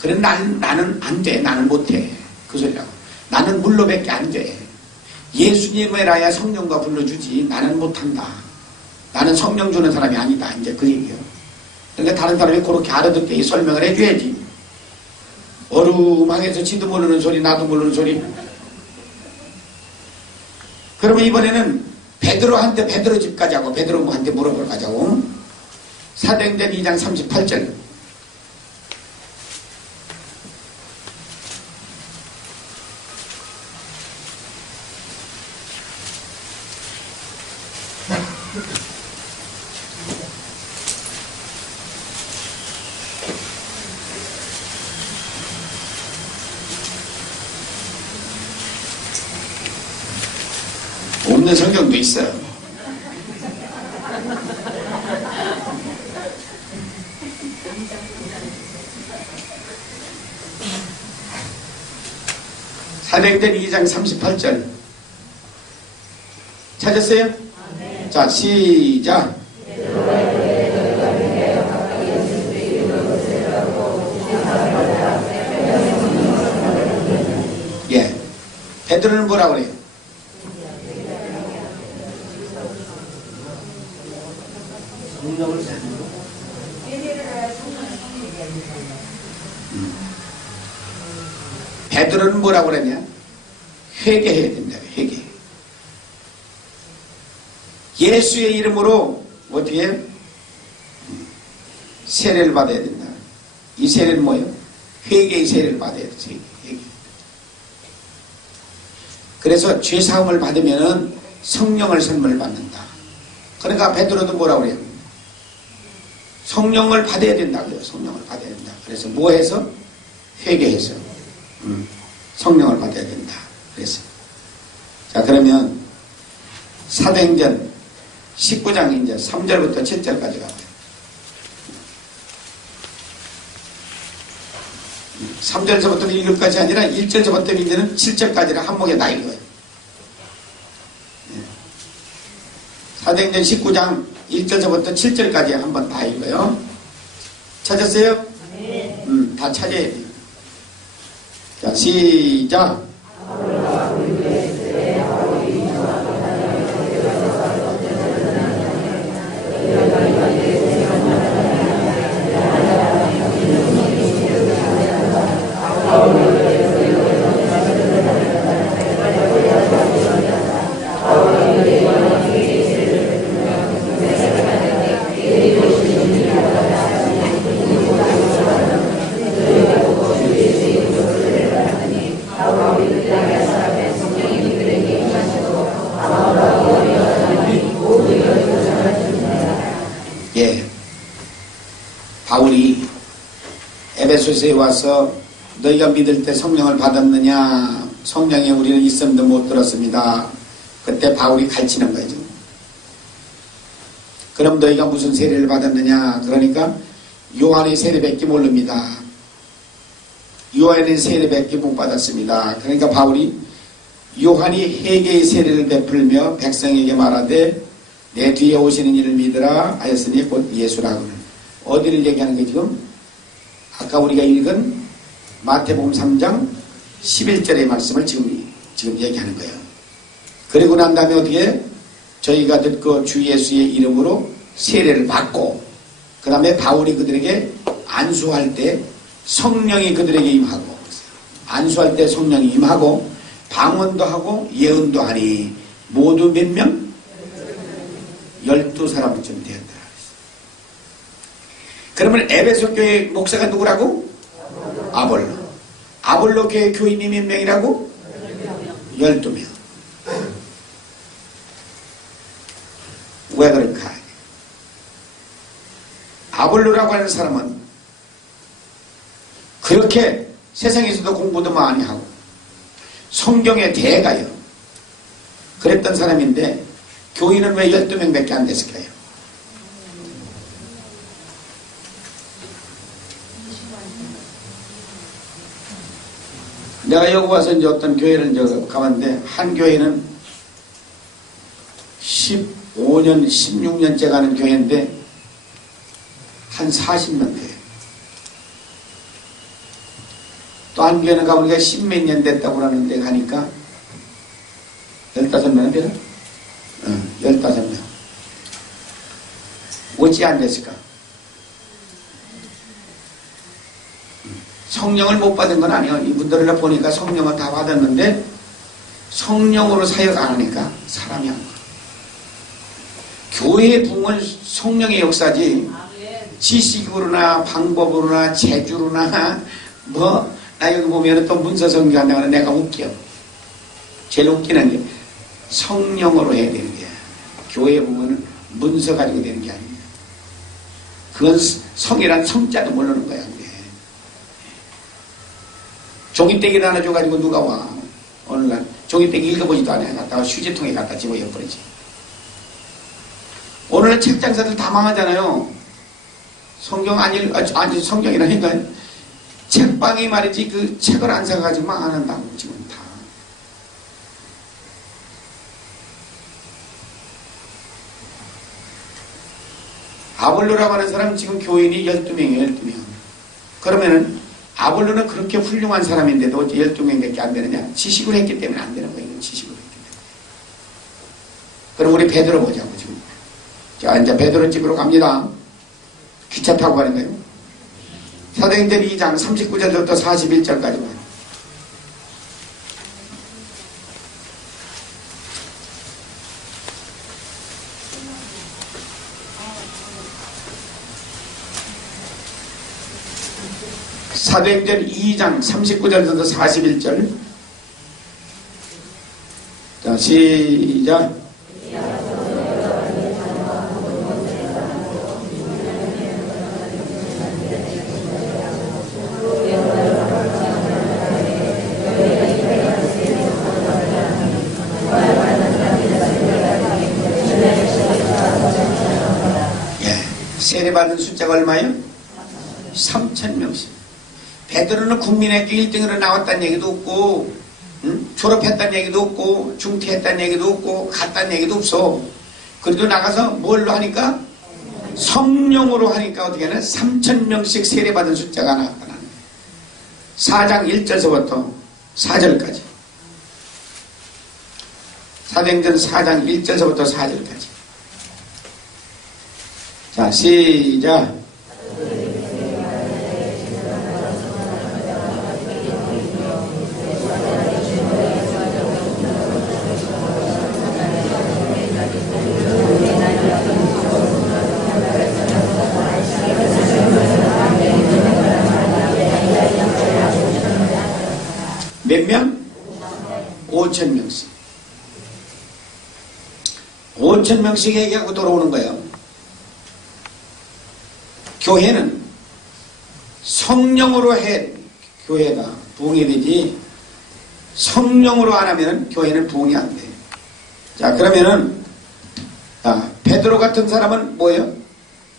그래 나는 안 돼. 나는 못해. 그 소리라고. 나는 물로밖에 안 돼. 예수님이라야 성령과 불로 주지. 나는 못한다. 나는 성령 주는 사람이 아니다. 이제 그 얘기요. 그러니까 다른 사람이 그렇게 알아듣게 설명을 해줘야지. 어루망해서 지도 모르는 소리, 나도 모르는 소리. 그러면 이번에는 베드로한테 베드로 집 가자고. 베드로한테 물어보러 가자고. 사도행전 2장 38절. 없는 성경도 있어요. 사도행전 2장 38절 찾았어요? 자, 시작. 예, 베드로는 뭐라고 그래요? 베드로는 뭐라고 그러냐? 회개해야 된다. 회개. 예수의 이름으로 어떻게 세례를 받아야 된다. 이 세례는 뭐예요? 회개의 세례를 받아야 돼. 회개. 그래서 죄사함을 받으면은 성령을 선물 받는다. 그러니까 베드로도 뭐라고 그래요? 성령을 받아야 된다고요. 성령을 받아야 된다. 그래서 뭐 해서? 회개해서 성령을 받아야 된다. 그래서 자, 그러면 사도행전 19장 이제 3절부터 7절까지 가봐요. 3절서부터 읽을 것이 아니라 1절서부터 이제는 7절까지를 한목에 다 읽어요. 사도행전 19장 1절서부터 7절까지 한번 다 읽어요. 찾았어요? 다 찾아야 돼요. 자, 시작. 예, 바울이 에베소서에 와서 너희가 믿을 때 성령을 받았느냐 성령이 우리는 있음도 못 들었습니다. 그때 바울이 가르치는 거죠. 그럼 너희가 무슨 세례를 받았느냐? 그러니까 요한의 세례밖에 모릅니다. 요한의 세례밖에 못 받았습니다. 그러니까 바울이 요한이 회개의 세례를 베풀며 백성에게 말하되 내 뒤에 오시는 이를 믿으라 하였으니 곧 예수라고는 어디를 얘기하는 게 지금? 아까 우리가 읽은 마태복음 3장 11절의 말씀을 지금 얘기하는 거예요. 그리고 난 다음에 어떻게? 저희가 듣고 주 예수의 이름으로 세례를 받고 그 다음에 바울이 그들에게 안수할 때 성령이 그들에게 임하고 안수할 때 성령이 임하고 방언도 하고 예언도 하니 모두 몇 명? 12사람쯤 되었더라. 그러면 에베소 교회 목사가 누구라고? 아볼로. 아볼로 교회 교인이 몇 명이라고? 12명. 왜 그럴까? 아볼로라고 하는 사람은 그렇게 세상에서도 공부도 많이 하고 성경의 대가요. 그랬던 사람인데 교인은 왜 12명밖에 안 됐을까요? 내가 여기 와서 이제 어떤 교회를 가봤는데 한 교회는 15년, 16년째 가는 교회인데 한 40명 돼요. 또 한 교회는 가보니까 10몇 년 됐다고 그러는데 가니까 15명은 되나? 15명. 어찌 안 됐을까? 성령을 못 받은 건 아니에요. 이분들을 보니까 성령을 다 받았는데 성령으로 사역 안 하니까 사람이 안 가. 교회의 부흥은 성령의 역사지 지식으로나 방법으로나 재주로나 나 여기 보면 또 문서 성경한다고 내가 웃겨. 제일 웃기는 게 성령으로 해야 되는 거야. 교회 부흥은 문서 가지고 되는 게 아니야. 그건 성이란 성자도 모르는 거야. 종이떼기를 하나 줘가지고 누가 와. 어느 날 종이떼기 읽어보지도 않아. 갖다가 휴지통에 갖다 집어넣어버리지. 오늘은 책장사들 다 망하잖아요. 성경 아니 성경이라니까 책방이 말이지 그 책을 안 사가지고 망하는다고 지금 다. 아볼로라고 하는 사람은 지금 교인이 12명이에요. 12명. 그러면은 아볼로는 그렇게 훌륭한 사람인데도 어째 12명밖에 안 되느냐? 지식을 했기 때문에 안 되는 거예요. 지식을 했기 때문에. 그럼 우리 베드로 보자고 지금. 자, 이제 베드로 집으로 갑니다. 기차 타고 가는 거예요. 사도행전 2장 39절부터 41절까지 봐요. 사도행전 2장 39절부터 41절. 자, 시작. 세례받은 숫자가 얼마예요? 3,000명씩. 베드로는 국민학교 1등으로 나왔다는 얘기도 없고, 졸업했다는 얘기도 없고, 중퇴했다는 얘기도 없고, 갔다는 얘기도 없어. 그래도 나가서 뭘로 하니까? 성령으로 하니까 어떻게 하나? 3,000명씩 세례받은 숫자가 나왔다. 4장 1절서부터 4절까지. 사도행전 4장 1절서부터 4절까지. 자, 시작. 몇 명? 5,000명씩. 5,000명씩 얘기하고 돌아오는 거예요. 교회는 성령으로 해, 교회가 부흥이 되지, 성령으로 안 하면 교회는 부흥이 안 돼. 자, 그러면은 베드로 같은 사람은 뭐예요?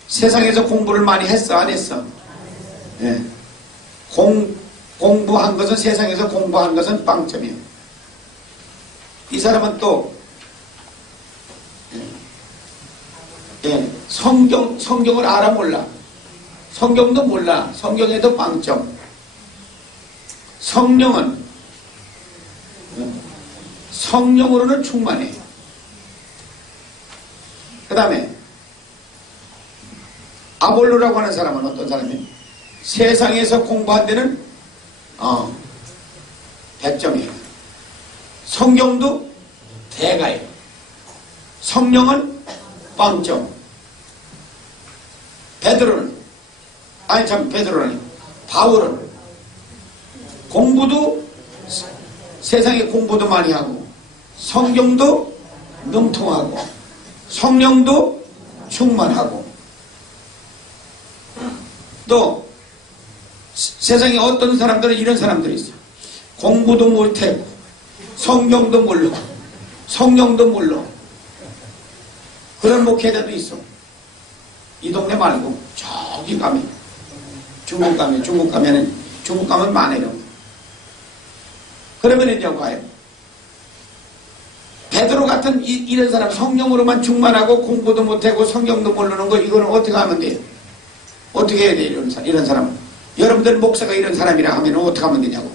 세상에서 공부를 많이 했어, 안 했어? 예. 공부한 것은, 세상에서 공부한 것은 빵점이에요. 이 사람은 또 성경을 알아 몰라. 성경도 몰라. 성경에도 빵점. 성령으로는 충만해. 그 다음에 아볼로라고 하는 사람은 어떤 사람이에요? 세상에서 공부한 데는 100점이에요. 성경도 대가예요. 성령은 빵점. 베드로는 바울은 공부도 세상에 공부도 많이 하고 성경도 능통하고 성령도 충만하고 또 세상에 어떤 사람들은 이런 사람들이 있어. 공부도 못하고 성경도 모르고 성령도 모르고 그런 목회자도 있어. 이 동네 말고 저기 가면 중국 가면 많아요. 그러면 이제 봐요. 베드로 같은 이런 사람, 성령으로만 충만하고 공부도 못하고 성경도 모르는 거, 이거는 어떻게 하면 돼요? 어떻게 해야 돼요? 이런 사람. 여러분들 목사가 이런 사람이라 하면 어떻게 하면 되냐고.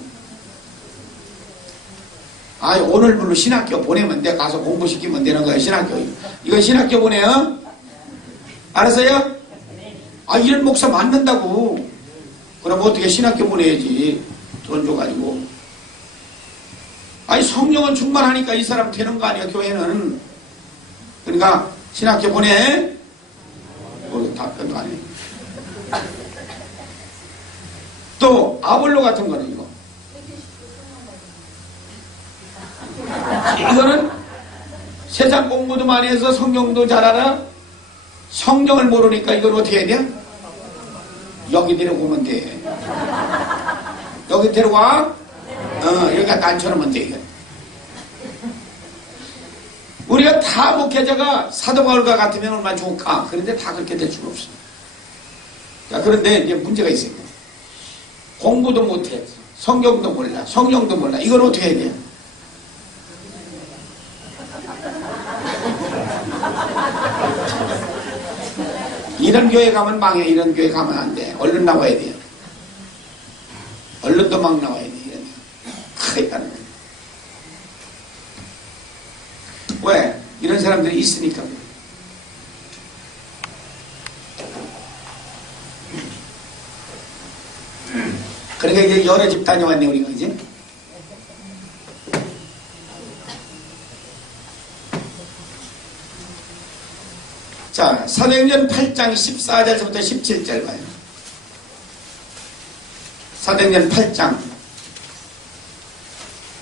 오늘부로 신학교 보내면 돼. 가서 공부시키면 되는 거예요. 신학교. 이거 신학교 보내요? 알았어요? 이런 목사 맞는다고. 그럼 어떻게 신학교 보내야지. 돈 줘가지고. 성령은 충만하니까 이 사람 되는 거 아니야, 교회는. 그러니까 신학교 보내. 답변도 안 해. 또 아볼로 같은 거는 이거. 이거는 세상 공부도 많이 해서 성경도 잘 알아. 성경을 모르니까 이걸 어떻게 해야 돼? 여기 데려오면 돼. 여기 데려와. 여기 갖다 앉혀놓으면 돼. 우리가 다 목회자가 사도 바울과 같으면 얼마나 좋을까. 그런데 다 그렇게 될 수가 없어. 자, 그런데 이제 문제가 있어요. 공부도 못해. 성경도 몰라. 성령도 몰라. 이건 어떻게 해야 돼? 이런 교회 가면 망해. 이런 교회 가면 안 돼. 얼른 나와야 돼요. 얼른 또 막 나와야 돼. 큰일 나는 거예요. 왜? 이런 사람들이 있으니까. 그러니까 이제 여러 집 다녀왔네, 우리가 이제. 자, 사도행전 8장 14절부터 17절 봐요. 사도행전 8장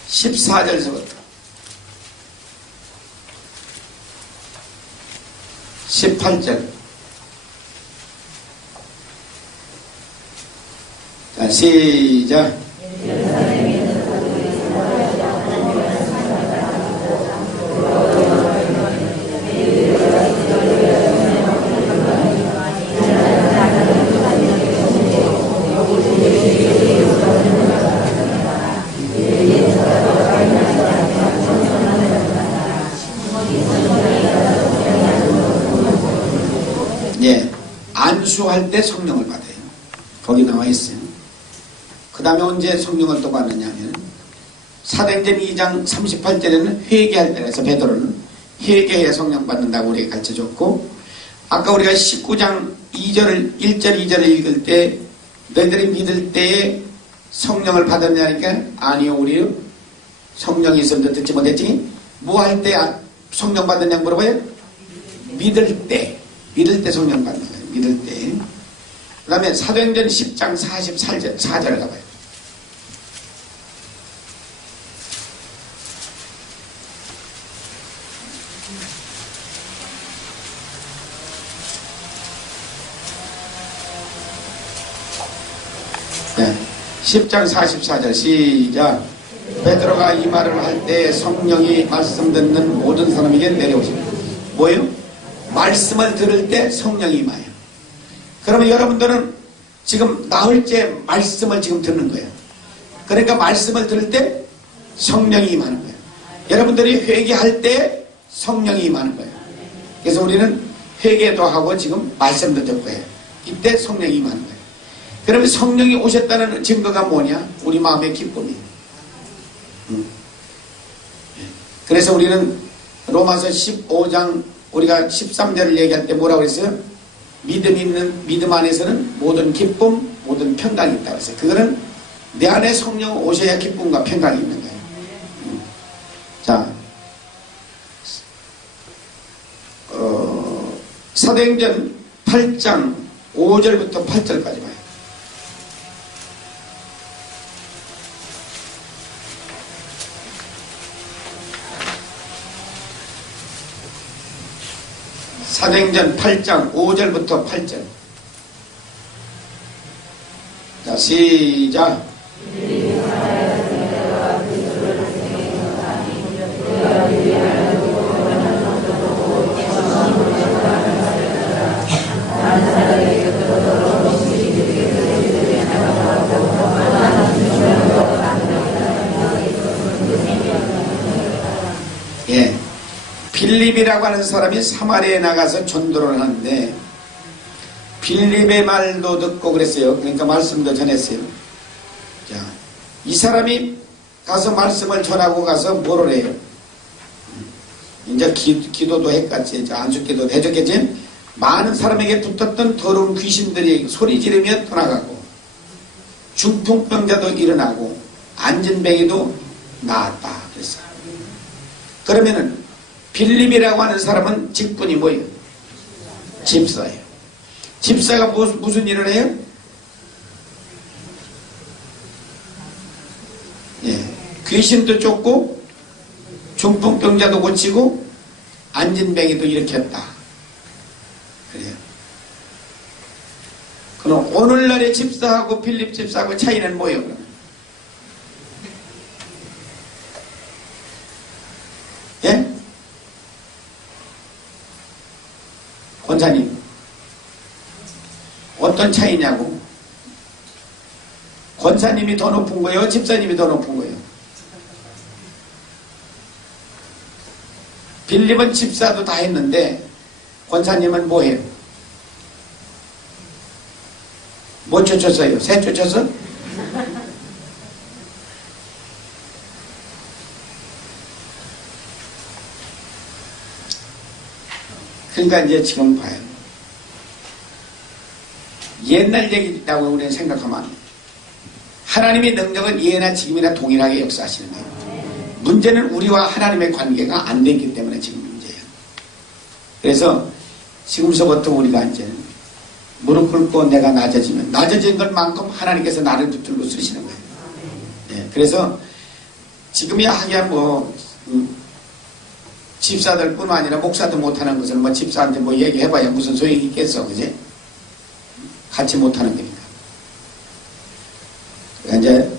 14절서부터 18절. 자, 시작. 안수할 때 성령을 받아요. 거기 나와 있어요. 그 다음에 언제 성령을 또 받느냐 하면 사도행전 2장 38절에는 회개할 때라서 베드로는 회개해야 성령 받는다고 우리에게 가르쳐줬고, 아까 우리가 19장 1절 2절을 읽을 때 너희들이 믿을 때에 성령을 받았냐니까 아니요, 우리 성령이 있으면 듣지 못했지. 뭐 할 때 성령 받았냐고 물어봐요. 믿을 때 성령 받는 거예요. 믿을 때. 그 다음에 사도행전 10장 44절을 가봐요. 네. 10장 44절 시작. 베드로가 이 말을 할 때 성령이 말씀 듣는 모든 사람에게 내려오십니다. 뭐예요? 말씀을 들을 때 성령이 임하여. 그러면 여러분들은 지금 나흘째 말씀을 지금 듣는 거예요. 그러니까 말씀을 들을 때 성령이 임하는 거예요. 여러분들이 회개할 때 성령이 임하는 거예요. 그래서 우리는 회개도 하고 지금 말씀도 듣고 해요. 이때 성령이 임하는 거예요. 그러면 성령이 오셨다는 증거가 뭐냐? 우리 마음의 기쁨이에요. 그래서 우리는 로마서 15장 우리가 13절을 얘기할 때 뭐라고 그랬어요? 믿음 안에서는 모든 기쁨, 모든 평강이 있다고 했어요. 그거는 내 안에 성령 오셔야 기쁨과 평강이 있는 거예요. 자, 사도행전 8장 5절부터 8절까지 봐요. 사도행전 8장 5절부터 8절. 자, 시작. 예. 빌립이라고 하는 사람이 사마리아에 나가서 전도를 하는데 빌립의 말도 듣고 그랬어요. 그러니까 말씀도 전했어요. 자, 이 사람이 가서 말씀을 전하고 가서 뭐를 해요? 이제 기도도 했겠지. 안수기도도 해줬겠지. 많은 사람에게 붙었던 더러운 귀신들이 소리 지르며 떠나가고 중풍병자도 일어나고 안진뱅이도 나았다. 그랬어요. 그러면은 빌립이라고 하는 사람은 직분이 뭐예요? 집사예요. 집사가 무슨 일을 해요? 예, 귀신도 쫓고 중풍병자도 고치고 안진뱅이도 일으켰다. 그래요. 그럼 오늘날의 집사하고 빌립 집사하고 차이는 뭐예요? 그러면? 예? 권사님, 어떤 차이냐고? 권사님이 더 높은 거예요? 집사님이 더 높은 거예요? 빌립은 집사도 다 했는데 권사님은 뭐해요? 뭐 쫓았어요? 새 쫓았어? 그러니까 이제 지금 봐요. 옛날 얘기라고 우리는 생각하면 안 돼요. 하나님의 능력은 예나 지금이나 동일하게 역사하시는 거예요. 문제는 우리와 하나님의 관계가 안 됐기 때문에 지금 문제예요. 그래서 지금서부터 우리가 이제 무릎 꿇고 내가 낮아지면 낮아진 것만큼 하나님께서 나를 붙들고 쓰시는 거예요. 네, 그래서 지금이야 하기야 집사들 뿐 아니라 목사도 못하는 것을 집사한테 얘기해봐야 무슨 소용이 있겠어, 그지? 같이 못하는 거니까. 그러니까 이제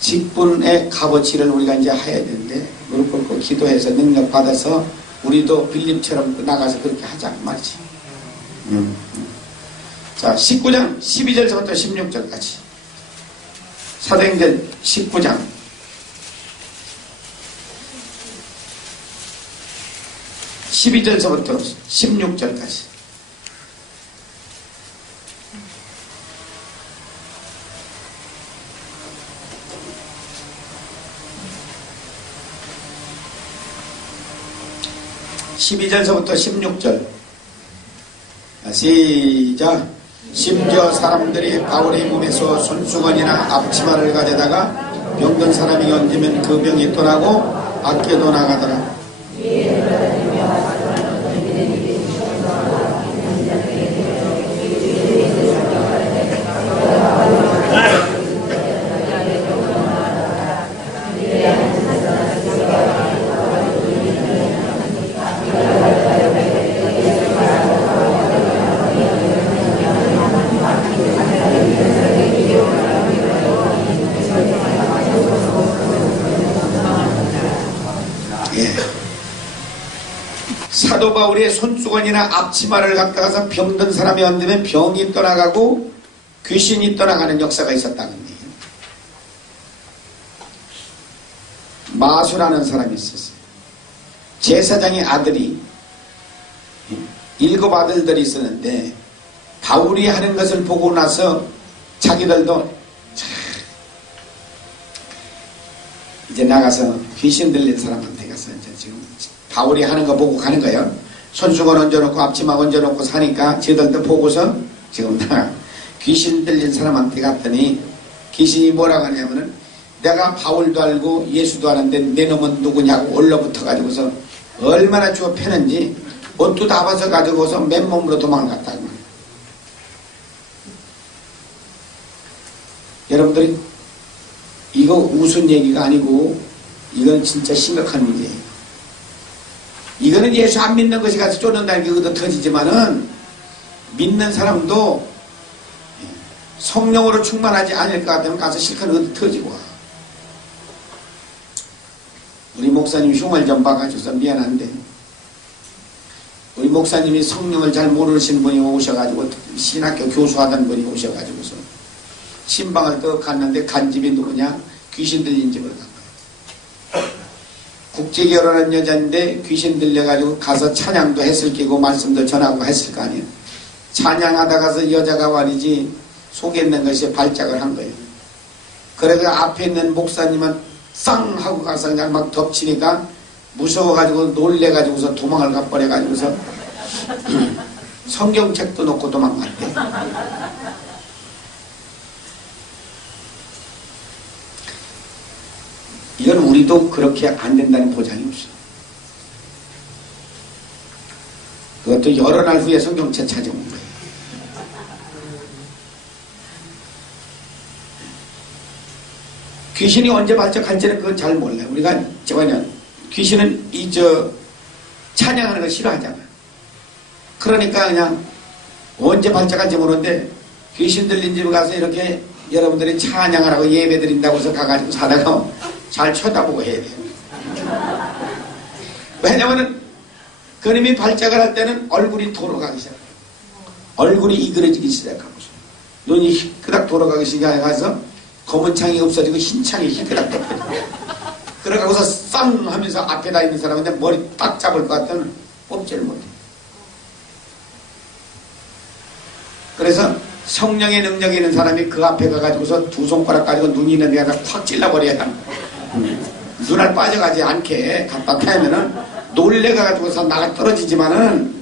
직분의 값어치를 우리가 이제 해야 되는데 무릎 꿇고 기도해서 능력 받아서 우리도 빌립처럼 나가서 그렇게 하자 말이지. 자, 19장 12절부터 16절까지 사도행전 19장 12절서부터 16절까지. (12절서부터) 16절 시작. 심지어 사람들이 바울의 몸에서 손수건이나 앞치마를 가져다가 병든 사람이 얹으면 그 병이 떠나고 악귀도 나가더라. 예. 사도 바울의 손수건이나 앞치마를 갖다가서 병든 사람이 얹으면 병이 떠나가고 귀신이 떠나가는 역사가 있었다는 얘기예요. 마수라는 사람이 있었어요. 제사장의 아들이 7 아들들이 있었는데 바울이 하는 것을 보고 나서 자기들도 이제 나가서 귀신 들린 사람한테 가서 이제 지금 바울이 하는 거 보고 가는 거예요. 손수건 얹어놓고 앞치마 얹어놓고 사니까 지들도 보고서 지금 나 귀신 들린 사람한테 갔더니 귀신이 뭐라고 하냐면은 내가 바울도 알고 예수도 아는데 내 놈은 누구냐고 얼러붙어 가지고서 얼마나 주어 패는지 옷도 다 벗어 가지고서 맨몸으로 도망갔다고 말이에요. 여러분들이 이거 웃은 얘기가 아니고 이건 진짜 심각한 문제예요. 이거는 예수 안 믿는 것이 가서 쫓는다는 게 의도 터지지만은 믿는 사람도 성령으로 충만하지 않을 것 같으면 가서 실컷 의도 터지고 와. 우리 목사님 흉을 좀 봐가지고서 미안한데 우리 목사님이 성령을 잘 모르시는 분이 오셔가지고 신학교 교수하던 분이 오셔가지고서 신방을 떡 갔는데 간 집이 누구냐? 귀신 들린 집을 간 거예요. 국제 결혼한 여자인데 귀신 들려가지고 가서 찬양도 했을 끼고 말씀도 전하고 했을 거 아니에요. 찬양하다 가서 여자가 말이지 속에 있는 것이 발작을 한 거예요. 그래서 앞에 있는 목사님은 쌍 하고 가서 그냥 막 덮치니까 무서워가지고 놀래가지고서 도망을 가버려가지고서 성경책도 놓고 도망갔대. 이건 우리도 그렇게 안 된다는 보장이 없어. 그것도 여러 날 후에 성경책 찾아온 거예요. 귀신이 언제 발작할지는 그건 잘 몰라요. 우리가 뭐냐 귀신은 찬양하는 걸 싫어하잖아요. 그러니까 그냥 언제 발작할지 모르는데 귀신 들린 집에 가서 이렇게 여러분들이 찬양을 하고 예배 드린다고 해서 가가지고 사다가 잘 쳐다보고 해야 돼요. 왜냐면은 그놈이 발작을 할 때는 얼굴이 돌아가기 시작해요. 얼굴이 이그러지기 시작하고 눈이 희끄닥 돌아가기 시작해서 검은 창이 없어지고 흰 창이 희끄닥 덮어지고 그러고서 쌍 하면서 앞에다 있는 사람한테 머리 딱 잡을 것 같으면 뽑지를 못해. 그래서 성령의 능력이 있는 사람이 그 앞에 가가지고서 2 손가락 가지고 눈 있는 데에다 확 찔러버려야 눈알 빠져가지 않게 갖다 패면은 놀래가지고서 나가 떨어지지만은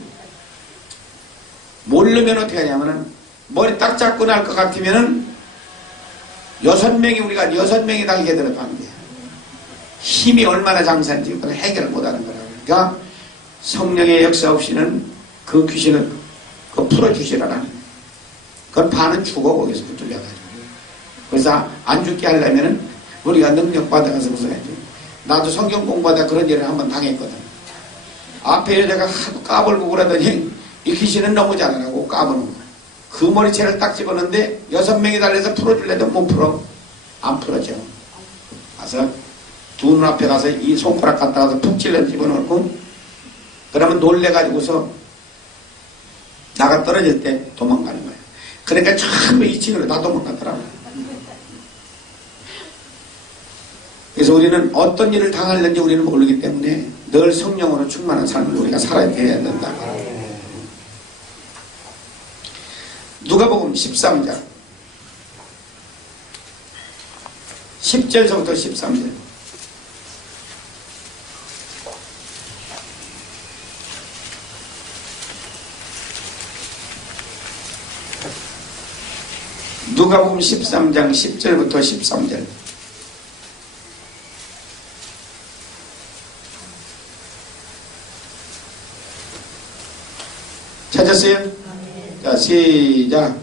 모르면 어떻게 하냐면은 머리 딱 잡고 날 것 같으면은 6명이 우리가 6명이 달게 들어가는 거야. 힘이 얼마나 장사인지 그걸 해결을 못하는 거라. 그러니까 성령의 역사 없이는 그 귀신을 풀어주시라는 거야. 그건 반은 죽어 거기서 붙들려가지고. 그래서 안 죽게 하려면은 우리가 능력 받아가서 무슨 해야지. 나도 성경 공부하다 그런 일을 한번 당했거든. 앞에 여자가 하도 까불고 그러더니 이 귀신은 너무 잘하라고 까부는 거야. 그 머리채를 딱 집었는데 6명이 달려서 풀어줄래도 못 풀어. 안 풀어져. 가서 두 눈앞에 가서 이 손가락 갖다 가서 푹 찔러 집어넣고 그러면 놀래가지고서 나가 떨어질 때 도망가는 거야. 그러니까 처음에 2층으로 다 도망가더라고. 그래서 우리는 어떤 일을 당하는지 우리는 모르기 때문에 늘 성령으로 충만한 삶을 우리가 살아야 된다. 누가복음 13장 10절서부터 13절. 누가복음 13장 10절부터 13절. 찾았어요? 자, 시작.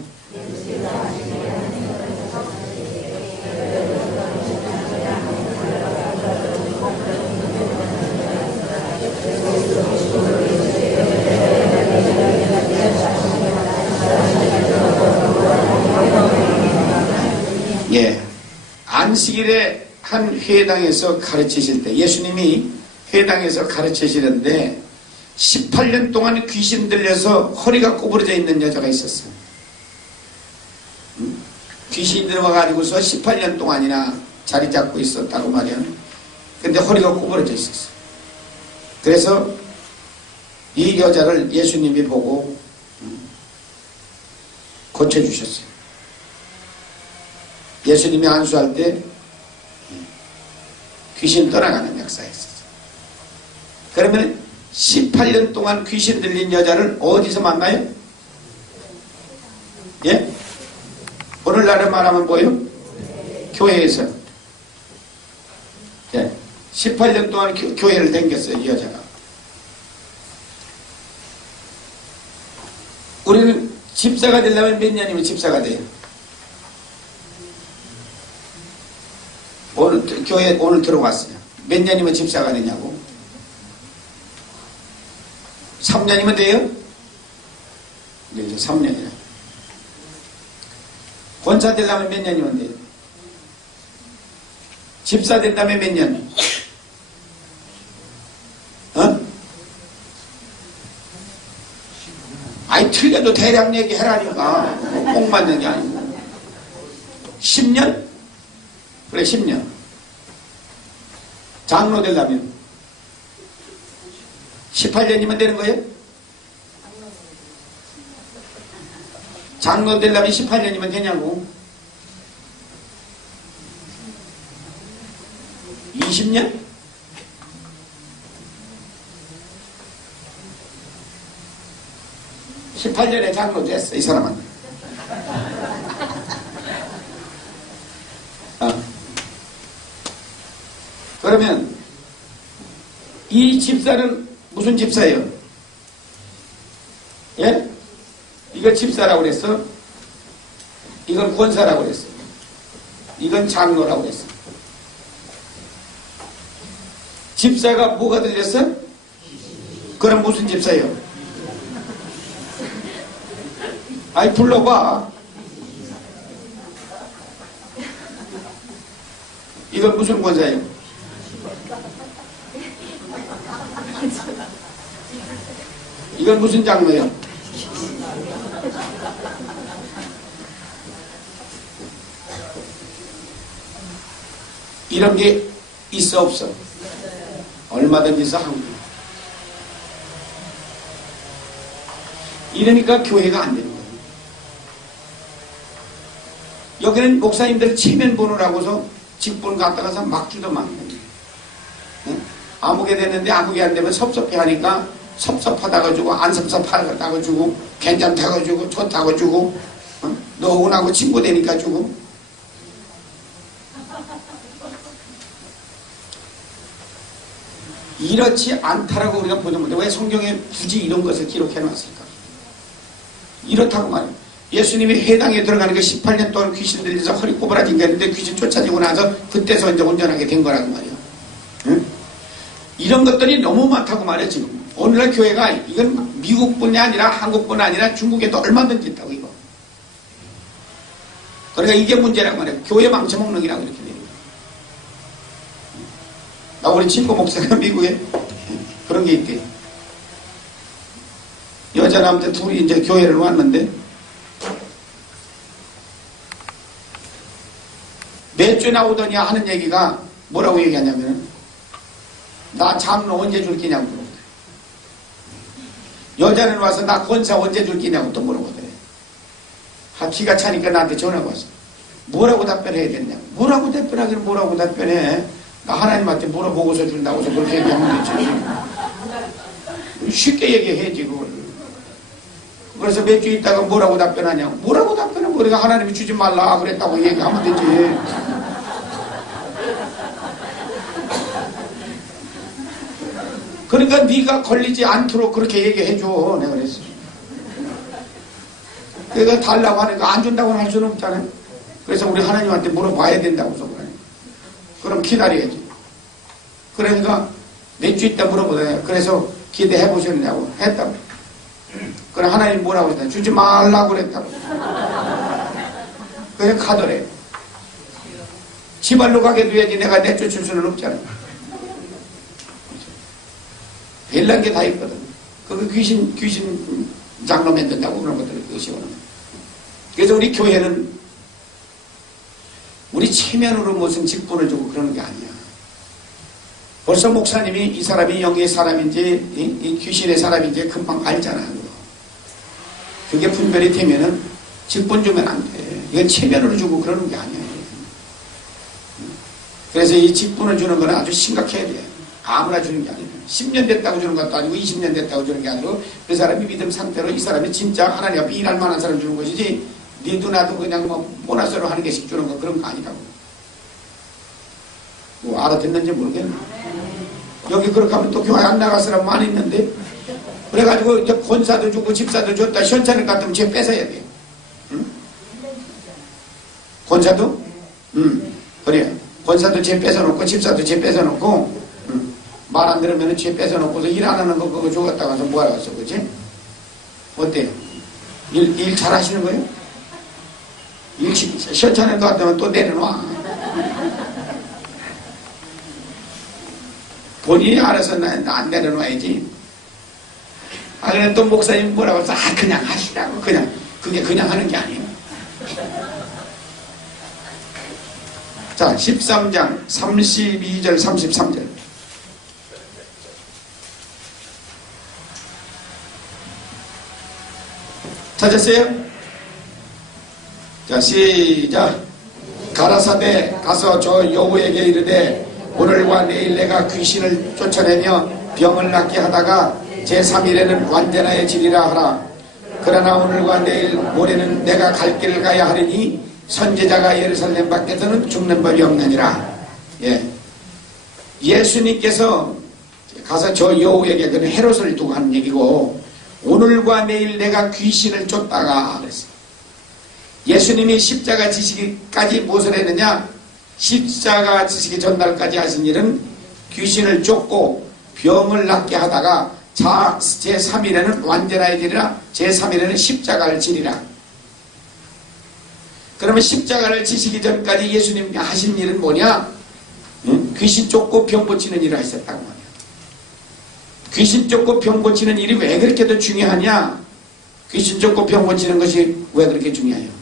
예. 안식일에 한 회당에서 가르치실 때 예수님이 회당에서 가르치시는데 18년 동안 귀신 들려서 허리가 구부러져 있는 여자가 있었어요. 귀신이 들어가가지고서 18년 동안이나 자리 잡고 있었다고 말이야. 근데 허리가 구부러져 있었어. 그래서 이 여자를 예수님이 보고 고쳐주셨어요. 예수님이 안수할 때 귀신 떠나가는 역사였어요. 그러면 18년 동안 귀신 들린 여자를 어디서 만나요? 예? 오늘날에 말하면 뭐예요? 교회에서. 예. 18년 동안 교회를 다녔어요, 이 여자가. 우리는 집사가 되려면 몇 년이면 집사가 돼요? 교회 오늘 들어왔어요. 몇 년이면 집사가 되냐고? 3년이면 돼요? 네, 3년이라. 권사 되려면 몇 년이면 돼요? 집사 된다면 몇 년? 어? 아니, 틀려도 대략 얘기해라니까. 꼭 맞는 게 아니고. 10년? 그래, 10년. 장로 되려면 18년이면 되는 거예요? 장로 되려면 18년이면 되냐고? 20년? (18년에) 장로 됐어, 이 사람은. 그러면 이 집사는 무슨 집사예요? 예? 이건 집사라고 그랬어. 이건 권사라고 그랬어. 이건 장로라고 그랬어. 집사가 뭐가 들렸어? 그럼 무슨 집사예요? 아이, 불러봐. 이건 무슨 권사예요? 이건 무슨 장로예요? 이런 게 있어 없어? 얼마든지 있어, 한국에. 이러니까 교회가 안 되는 거예요. 여기는 목사님들 체면 보느라고서 직분 갖다가서 막 주도 막. 아무게 됐는데 아무게 안 되면 섭섭해 하니까 섭섭하다고 주고, 안 섭섭하다고 주고, 괜찮다고 주고, 좋다고 주고, 너하고 친구 되니까 주고. 이렇지 않다라고 우리가 보는 건데 왜 성경에 굳이 이런 것을 기록해 놨을까? 이렇다고 말해요. 예수님이 회당에 들어가는 게 18년 동안 귀신 들려서 허리 꼬부라진 게 있는데 귀신 쫓아지고 나서 그때서 이제 온전하게 된 거라고 말이에요. 응? 이런 것들이 너무 많다고 말해요, 지금. 오늘날 교회가 이건 미국뿐이 아니라 한국뿐 아니라 중국에도 얼마든지 있다고, 이거. 그러니까 이게 문제라고 말해요. 교회 망쳐먹는 이라고 이렇게 돼요. 나 우리 친구 목사가 미국에 그런 게 있대. 여자 남자 둘이 이제 교회를 왔는데 몇 주 나오더니 하는 얘기가 뭐라고 얘기하냐면 나 장로 언제 줄 끼냐고 물어보더래. 여자는 와서 나 권사 언제 줄 끼냐고 또 물어보더래. 기가 차니까 나한테 전화가 왔어. 뭐라고 답변해야 되냐고. 뭐라고 답변하기는 뭐라고 답변해. 나 하나님한테 물어보고서 준다고 해서 그렇게 얘기하면 되지. 쉽게 얘기해야지 그걸. 그래서 몇 주 있다가 뭐라고 답변하냐고. 뭐라고 답변하면 우리가 하나님이 주지 말라 그랬다고 얘기하면 되지. 그러니까 네가 걸리지 않도록 그렇게 얘기해줘. 내가 그랬어. 내가 달라고 하니까 안 준다고는 할 수는 없잖아요. 그래서 우리 하나님한테 물어봐야 된다고 해서 그래. 그럼 기다려야지. 그러니까 몇 주 있다 물어보더니 그래서 기대해 보셨냐고 했다고. 그럼 하나님 뭐라고 했다? 주지 말라고 그랬다고. 그래 가더래. 지발로 가게 둬야지 내가 내쫓을 수는 없잖아. 별난 게 다 있거든. 그거 귀신 장로 만든다고 그런 것들을 그것이 오는 거예요. 그래서 우리 교회는 우리 체면으로 무슨 직분을 주고 그러는 게 아니야. 벌써 목사님이 이 사람이 영의 사람인지 이 귀신의 사람인지 금방 알잖아. 그게 분별이 되면은 직분 주면 안 돼. 이건 체면으로 주고 그러는 게 아니야. 그래서 이 직분을 주는 거는 아주 심각해야 돼. 아무나 주는 게 아니야. 10년 됐다고 주는 것도 아니고 20년 됐다고 주는 게 아니고 그 사람이 믿음 상태로 이 사람이 진짜 하나님 앞에 일할 만한 사람 주는 것이지 니도 나도 그냥 뭐 보너스로 하는 개씩 주는 거 그런 거 아니라고. 뭐 알아듣는지 모르겠네. 여기 그렇게 하면 또 교회 안 나갈 사람 많이 있는데 그래가지고 이제 권사도 주고 집사도 줬다 현찬을 같으면 쟤 뺏어야 돼. 응? 권사도? 그래. 권사도 쟤 뺏어놓고 집사도 쟤 뺏어놓고 말 안 들으면 쟤 뺏어놓고서 일 안 하는 거 그거 주겠다고 해서 뭐하러 갔어 그치? 어때요? 일 잘하시는 거예요? 일 현찬을 같으면 또 내려놔. 본인이 알아서 안 내려놔야지. 아, 그래 또 목사님 뭐라고 해서 그냥 하시라고. 그게 그냥 하는 게 아니에요. 자, 13장 32절 33절 찾았어요? 자, 시작. 가라사대 가서 저 여호에게 이르되 오늘과 내일 내가 귀신을 쫓아내며 병을 낫게 하다가 제3일에는 완전하여지리라 하라. 그러나 오늘과 내일 모레는 내가 갈 길을 가야 하리니 선지자가 예루살렘 밖에서는 죽는 법이 없느니라. 예. 예수님께서 가서 저 여우에게 그는 헤롯을 두고 하는 얘기고 오늘과 내일 내가 귀신을 쫓다가 그랬어요. 예수님이 십자가 지시기까지 무엇을 했느냐? 십자가 지시기 전날까지 하신 일은 귀신을 쫓고 병을 낫게 하다가 제3일에는 완전하여지리라. 제3일에는 십자가를 지리라. 그러면 십자가를 지시기 전까지 예수님이 하신 일은 뭐냐? 귀신 쫓고 병 고치는 일을 하셨다고 말이야. 귀신 쫓고 병 고치는 일이 왜 그렇게 더 중요하냐? 귀신 쫓고 병 고치는 것이 왜 그렇게 중요해요?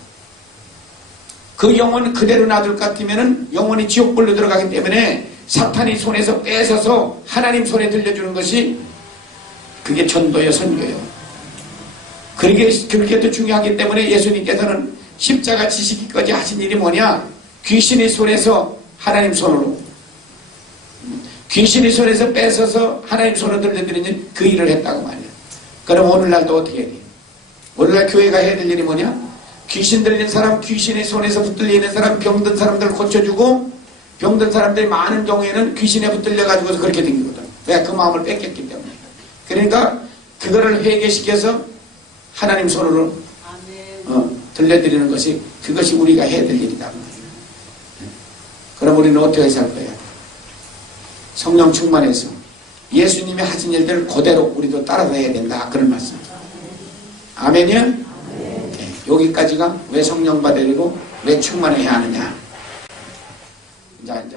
그 영혼 그대로 놔둘 것 같으면 영혼이 지옥불로 들어가기 때문에 사탄이 손에서 뺏어서 하나님 손에 들려주는 것이 그게 전도요 선교요. 그렇게 더 중요하기 때문에 예수님께서는 십자가 지시기까지 하신 일이 뭐냐? 귀신의 손에서 하나님 손으로 귀신의 손에서 뺏어서 하나님 손으로 들려드리는 그 일을 했다고 말이야. 그럼 오늘날도 어떻게 해야 돼? 오늘날 교회가 해야 될 일이 뭐냐? 귀신 들린 사람, 귀신의 손에서 붙들려 있는 사람, 병든 사람들 고쳐주고 병든 사람들이 많은 경우에는 귀신에 붙들려가지고서 그렇게 댕기거든. 왜? 그 마음을 뺏겼기 때문에. 그러니까 그거를 회개시켜서 하나님 손으로 들려드리는 것이 그것이 우리가 해야 될 일이다. 그럼 우리는 어떻게 해서 할 거야? 성령 충만해서 예수님이 하신 일들을 그대로 우리도 따라서 해야 된다. 그런 말씀. 아멘이요? 네. 여기까지가 왜 성령 받으려고 왜 충만해야 하느냐. 이제